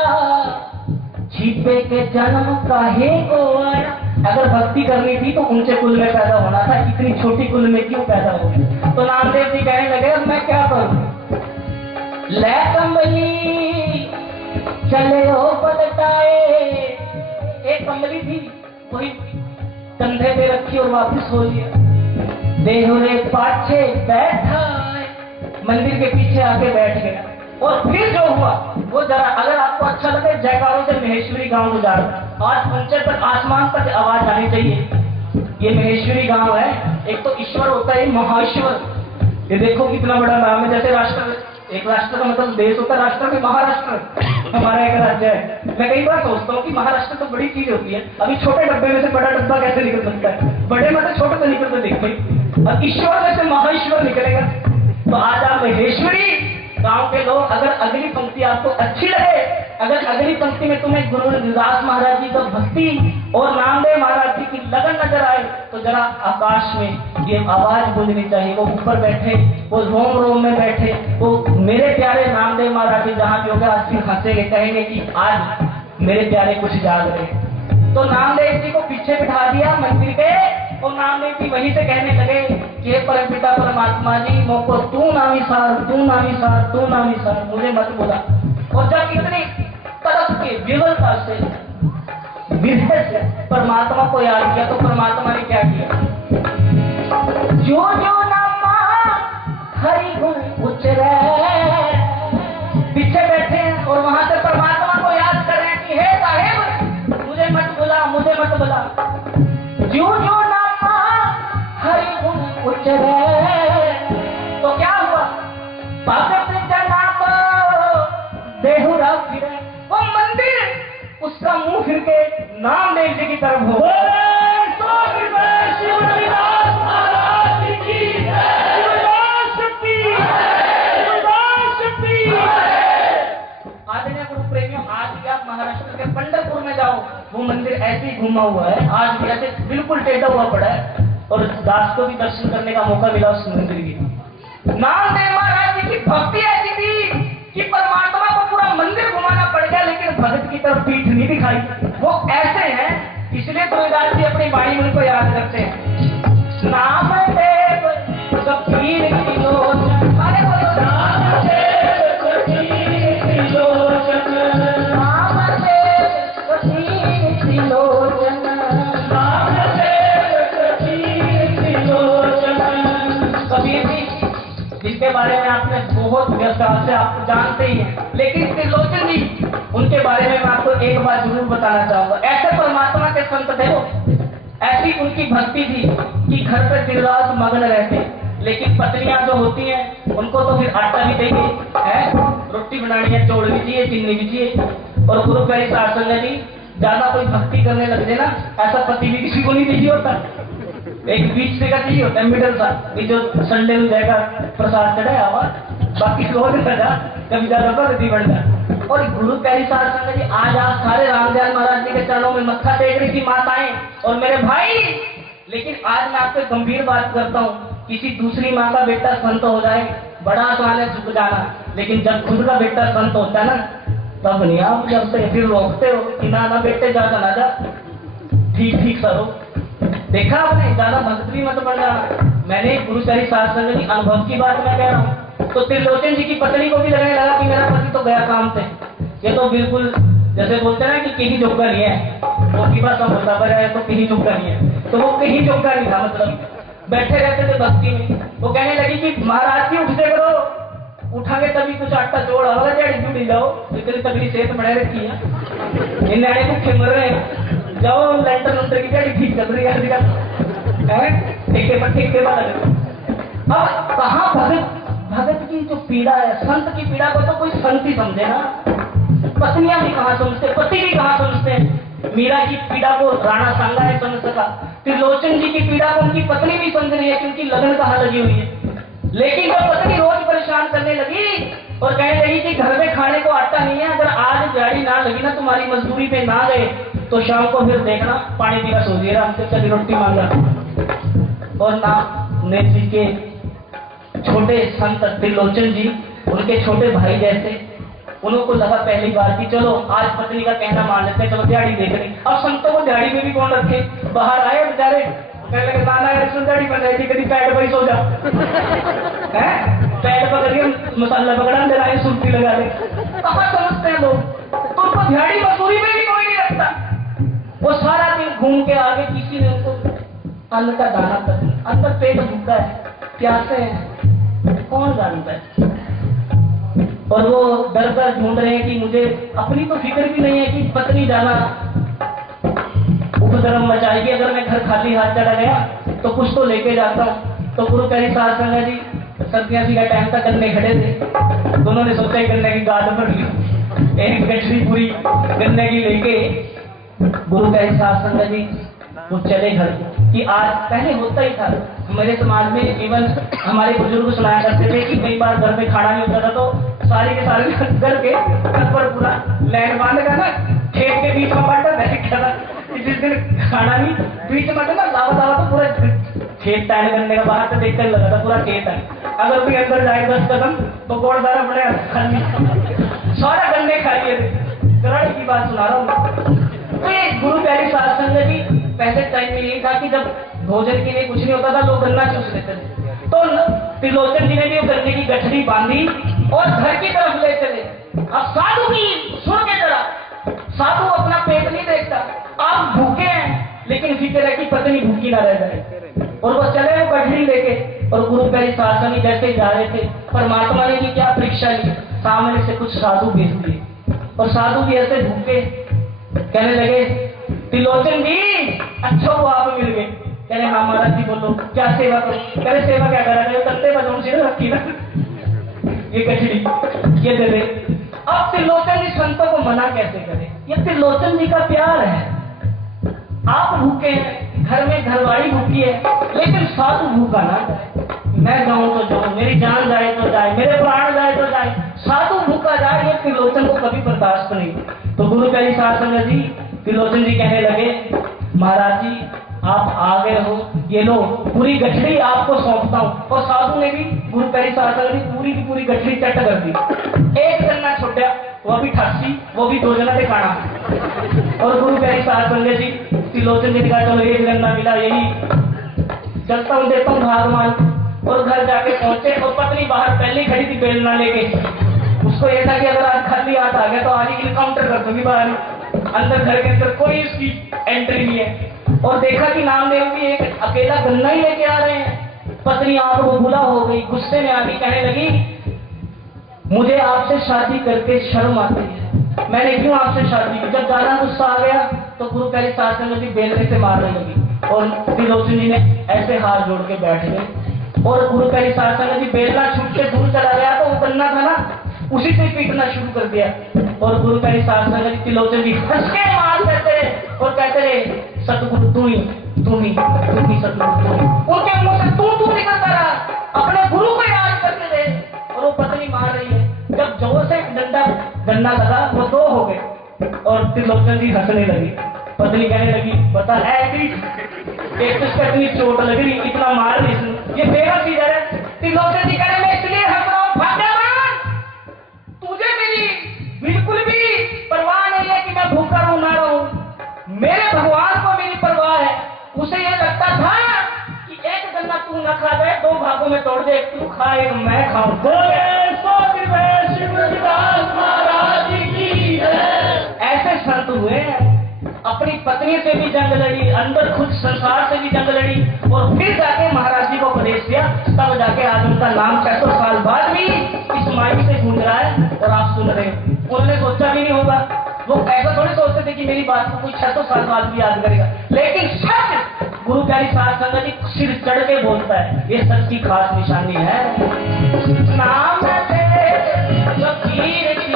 छिपे के जन्म काहे को आया। अगर भक्ति करनी थी तो ऊंचे कुल में पैदा होना था, इतनी छोटी कुल में क्यों पैदा हो गया? तो नामदेव जी कहने लगे, अब मैं क्या करूं? ले कमली चले हो पलटाए। एक कमली थी, वही कंधे पे रखी और वापिस हो लिया। देहुरे पाछे बैठा, मंदिर के पीछे आके बैठ गया। और फिर जो हुआ वो जरा, अगर आपको अच्छा लगे, जयकारों से महेश्वरी गांव गुजार। आज ऊंचे पर आसमान तक आवाज आनी चाहिए। ये महेश्वरी गांव है। एक तो ईश्वर होता है महाईश्वर। ये देखो कितना बड़ा नाम है। जैसे राष्ट्र, एक राष्ट्र का मतलब देश होता है, राष्ट्र में महाराष्ट्र हमारा एक राज्य है। मैं कई बार सोचता हूँ कि महाराष्ट्र तो बड़ी चीज होती है, अभी छोटे डब्बे में से बड़ा डब्बा कैसे निकल सकता है? बड़े में से छोटे तो निकलते देख भाई, अब ईश्वर में से महाईश्वर निकलेगा। तो आज आप महेश्वरी गांव के लोग, अगर अगली पंक्ति आपको अच्छी लगे, अगर अगली पंक्ति में तुम्हें गुरु रविदास महाराज जी का भक्ति और नामदेव महाराज जी की लगन नजर आए, तो जरा आकाश में ये आवाज गूंजनी चाहिए। वो ऊपर बैठे, वो रोम रोम में बैठे, वो मेरे प्यारे नामदेव महाराज जी जहां भी होगा आज फिर हंसेंगे, कहेंगे कि आज मेरे प्यारे कुछ जाग रहे। तो नामदेव जी को पीछे बिठा दिया मंदिर के, और नामदेव जी वहीं से कहने लगे कि परमपिता परमात्मा जी, मोको तू नामी सार, तू नामी सार, तू नामी सार, मुझे मत बोला। और जब इतनी तड़प के विवलता से, विरह से परमात्मा को याद किया, तो परमात्मा ने क्या किया? जो जो नामा हरि गुण उचरे, पीछे बैठे हैं और वहां से परमात्मा को याद कर रहे हैं कि हे साहेब, मुझे मत बुला, मुझे मत बुला। जो जो नामा हरि गुण उचरे, तो क्या हुआ? भगत जनाब देहुरा फिरे। वो मंदिर उसका मुंह फिर के नामदेव जी की तरफ हो। आज भी आप महाराष्ट्र के पंढरपुर में जाओ, वो मंदिर ऐसे ही घुमा हुआ है, आज भी ऐसे बिल्कुल टेढ़ा हुआ पड़ा है। और दास को भी दर्शन करने का मौका मिला उस मंदिर की। नामदेव महाराज जी की भक्ति ऐसी थी कि परमात्मा को पूरा मंदिर घुमाना पड़ गया, लेकिन भगत की तरफ पीठ नहीं दिखाई। वो ऐसे हैं, इसलिए तुलसीदास जी अपनी वाणी में उनको याद करते हैं। नामदेव कबीर की लोचन, अरे बोलो नामदेव कबीर की लोचन, नामदेव बहुत व्यवसाय से आप जानते ही हैं, लेकिन त्रिलोचन जी उनके बारे में मैं आपको एक बात जरूर बताना चाहूंगा। ऐसे परमात्मा के संत थे वो, ऐसी उनकी भक्ति थी कि घर पे दिन रात मग्न रहते, लेकिन पत्नियां जो होती हैं उनको तो फिर आटा भी चाहिए है, रोटी बनानी है, चौल भी चाहिए, चीनी भी चाहिए। और गुरु प्यारी साध संगत जी ज्यादा कोई भक्ति करने लग जाए ना, ऐसा पति भी किसी को नहीं चाहिए होता, एक बीच से का चाहिए होता है, मिडल सा, ये जो संडे में जाएगा प्रसाद चढ़ाया हुआ, बाकी रोज लगा कभी ज्यादा भक्ति बढ़ जाए। और गुरु प्यारी साध संगत जी आज आप सारे रामदयाल महाराज जी के चरणों में मत्था टेक रही थी माताएं और मेरे भाई, लेकिन आज मैं आपसे गंभीर बात करता हूँ, किसी दूसरी माँ का बेटा संत हो जाए बड़ा आसान है झुक जाना, लेकिन जब खुद का बेटा संत होता है ना, तब नहीं आप जब से फिर रोकते हो कि ना ना बेटे ज्यादा ना जा, ठीक ठीक सरो। देखा आपने, ज्यादा भक्त भी मत बन जाना। मैंने गुरु प्यारी साध संगत जी अनुभव की बात मैं कह रहा हूँ। तो त्रिलोचन जी की पत्नी को भी लगने लगा कि मेरा पति तो गया काम से, ये तो बिल्कुल जैसे बोलते हैं ना कि कहीं जोगा नहीं है, वो की भाषा बोलता पर तो कहीं जोगा नहीं है, तो वो कहीं जोगा नहीं था, मतलब बैठे रहते थे भक्ति में। वो कहने लगी कि महाराज जी उठते करो, उठागे तभी कुछ आटा जोड़ होगा, जड़ी जुड़ी जाओ, इतनी तगड़ी सेहत बढ़ा रखी है, इन नए भूखे मर रहे हैं, जाओ लेंटर उंटर की जड़ी ठीक चल रही है आजकल, ठेके पर ठेके वाला। अब कहाँ भगत की जो पीड़ा है, संत की पीड़ा को तो कोई संत ही समझे ना, पत्नियां भी कहाँ समझते, पति भी कहाँ समझते। मीरा की पीड़ा को राणा सांगा है समझ सका, त्रिलोचन जी की पीड़ा को उनकी पत्नी भी समझ रही है क्योंकि लगन कहाँ लगी हुई है। लेकिन जब पत्नी रोज परेशान करने लगी और कहने लगी कि घर में खाने को आटा नहीं है, अगर आज दिहाड़ी ना लगी ना, तुम्हारी मजदूरी पे ना गए तो शाम को फिर देखना पानी दिवस हो जाएगा, हमसे चली रोटी मांगा। और ना नेत्री के छोटे संत त्रिलोचन जी उनके छोटे भाई जैसे, उनको लगा पहली बार कि चलो आज पत्नी का कहना मान लेते हैं, चलो दिहाड़ी देख रही। अब संतों को दिहाड़ी में भी कौन रखे, बाहर आए बेचारे, कहने लगे नाना यार दिहाड़ी बन रही थी, कभी पैड पर ही सो जा है, पैड पकड़ के मसाला पकड़ा दे रहा, सुर्ती लगा दे, कहाँ समझते हैं लोग। तो उनको दिहाड़ी मजदूरी में भी कोई नहीं रखता, वो सारा दिन घूम के आगे, किसी ने उनको अन्न का दाना तक, अंदर पेट भूखा है, प्यासे हैं, कौन जानता है। और वो डर कर ढूंढ रहे हैं कि मुझे अपनी तो फिक्र भी नहीं है कि पत्नी जाना उपद्रव मचाएगी, अगर मैं घर खाली हाथ चला गया तो कुछ तो लेके जाता हूँ। तो गुरु प्यारी साध संगत जी सर्दियां सी का टाइम तक गन्ने खड़े थे, दोनों ने सोचा गन्ने की गाद भर ली, एक गठरी पूरी गन्ने की लेके गुरु प्यारी साध संगत जी वो चले घर कि आज पहले होता ही था मेरे समाज में, इवन हमारे बुजुर्ग सुनाया करते थे कि कई बार घर में खाना नहीं होता था तो सारे के सारे घर के छत पर पूरा लैंड बांध का ना, खेत के बीच में बांटा था, जिस दिन खाना नहीं बीच में ना लावा तो पूरा खेत तैयार करने का बाहर से देखकर लगा था पूरा खेत है, अगर कोई अंदर जाए 10 कदम तो गोड़ सारा बड़े खाली सारा गन्ने खा लिए थे। करण की बात सुना रहा हूँ। तो ये गुरु प्यारी साध संगत जी पहले टाइम में यही था कि जब भोजन के लिए कुछ नहीं होता था लोग गन्ना चूस लेते थे, तो त्रिलोचन जी ने भी गन्ने की गठरी बांधी और घर की तरफ ले चले। अब साधु भी सुन के जरा, साधु अपना पेट नहीं देखता, आप भूखे हैं लेकिन फिक्र है कि पत्नी भूखी ना रह जाए, और वो चले वो गठरी लेके। और गुरु प्यारी साध संगत जैसे जा रहे थे, परमात्मा ने भी क्या परीक्षा ली, सामने से कुछ साधु भेज दिए और साधु भी ऐसे भूखे कहने लगे त्रिलोचन जी अच्छा वो आप मिल गए। कहने हाँ महाराज जी बोलो क्या सेवा करो। कहने सेवा क्या करा गए, तत्ते बजौन से रखी ना ये कचड़ी ये दे दे। अब त्रिलोचन जी संतों को मना कैसे करे, ये त्रिलोचन जी का प्यार है। आप भूखे हैं, घर में घरवाली भूखी है, लेकिन साधु भूखा ना जाए, मैं जाऊं तो जाऊं, मेरी जान जाए तो जाए, मेरे प्राण जाए तो जाए, साधु भूखा जाए, ये त्रिलोचन को कभी बर्दाश्त नहीं। तो गुरु प्यारी साध संगत जी त्रिलोचन जी कहने लगे महाराज जी आप आ गए हो, ये लो पूरी गठरी आपको सौंपता हूँ। और साधु ने भी गुरु प्यारी साध संगत जी पूरी की पूरी गठरी चट कर दी, एक गन्ना छोड़ा, वो भी ठासी, वो भी 2 जना ने खाना। और गुरु प्यारी साध संगत जी त्रिलोचन जी का चलो एक गन्ना मिला, यही चलता हूँ देता हूँ भगवान। और घर जाके पहुंचे और पत्नी बाहर पहले खड़ी थी बेलना लेके, उसको ये था कि अगर आज खाली हाथ आ गया तो आज ही काउंटर कर दूंगी बाहर, अंदर घर के अंदर कोई उसकी एंट्री नहीं है। और देखा कि नामदेव भी एक अकेला गन्ना ही लेके आ रहे हैं। पत्नी आप वो बुला हो गई, गुस्से में आके कहने लगी मुझे आपसे शादी करके शर्म आती है, मैंने क्यों आपसे शादी की। जब ज्यादा गुस्सा आ गया तो गुरु प्यारी सास संगत जी बेलने से मारने लगी और त्रिलोचन जी ने ऐसे हाथ जोड़ के बैठ गए और गुरु प्यारी सास संगत जी बेलना छूट के दूर चला गया तो वो गन्ना था ना, उसी से पीटना शुरू कर दिया। और गुरु प्यारी सास संगत जी त्रिलोचन जी हंस के मार देते रहे और कहते रहे सतगुरु तू ही सतगुरु तू ही। उनके मुंह से तू निकलता रहा, अपने गुरु को याद करते रहे और वो पत्नी मार रही है। जब जोर से डंडा गन्ना लगा वो दो हो गए और त्रिलोचन जी हंसने लगी। पत्नी कहने लगी बता है एक तो इतनी चोट लग रही, इतना मार रही, ये बेहद चीज है। त्रिलोचन जी कहने मैं इसलिए हंस रहा हूँ भाग्यवान, तुझे मेरी बिल्कुल भी परवाह नहीं है कि मैं भूखा रहूं ना रहूं। मेरे भगवान को मेरी परवाह है। उसे ये लगता था कि एक गन्ना तू न खा जाए, दो भागों में तोड़ दे, एक तू खा एक मैं खाऊं। ऐसे संत हुए, अपनी पत्नी से भी जंग लड़ी, अंदर खुद संसार से भी जंग लड़ी और फिर जाके महाराज जी को उपदेश दिया। तब जाके आज उनका नाम 600 साल बाद भी इस माइक से गूंज रहा है और आप सुन रहे हैं। उन्होंने सोचा भी नहीं होगा, वो ऐसा थोड़ी सोचते थे कि मेरी बात को कोई 600 साल बाद भी याद करेगा। लेकिन सच गुरु प्यारी सास संगत जी सिर चढ़ के बोलता है, ये सच की खास निशानी है। नाम फकीर की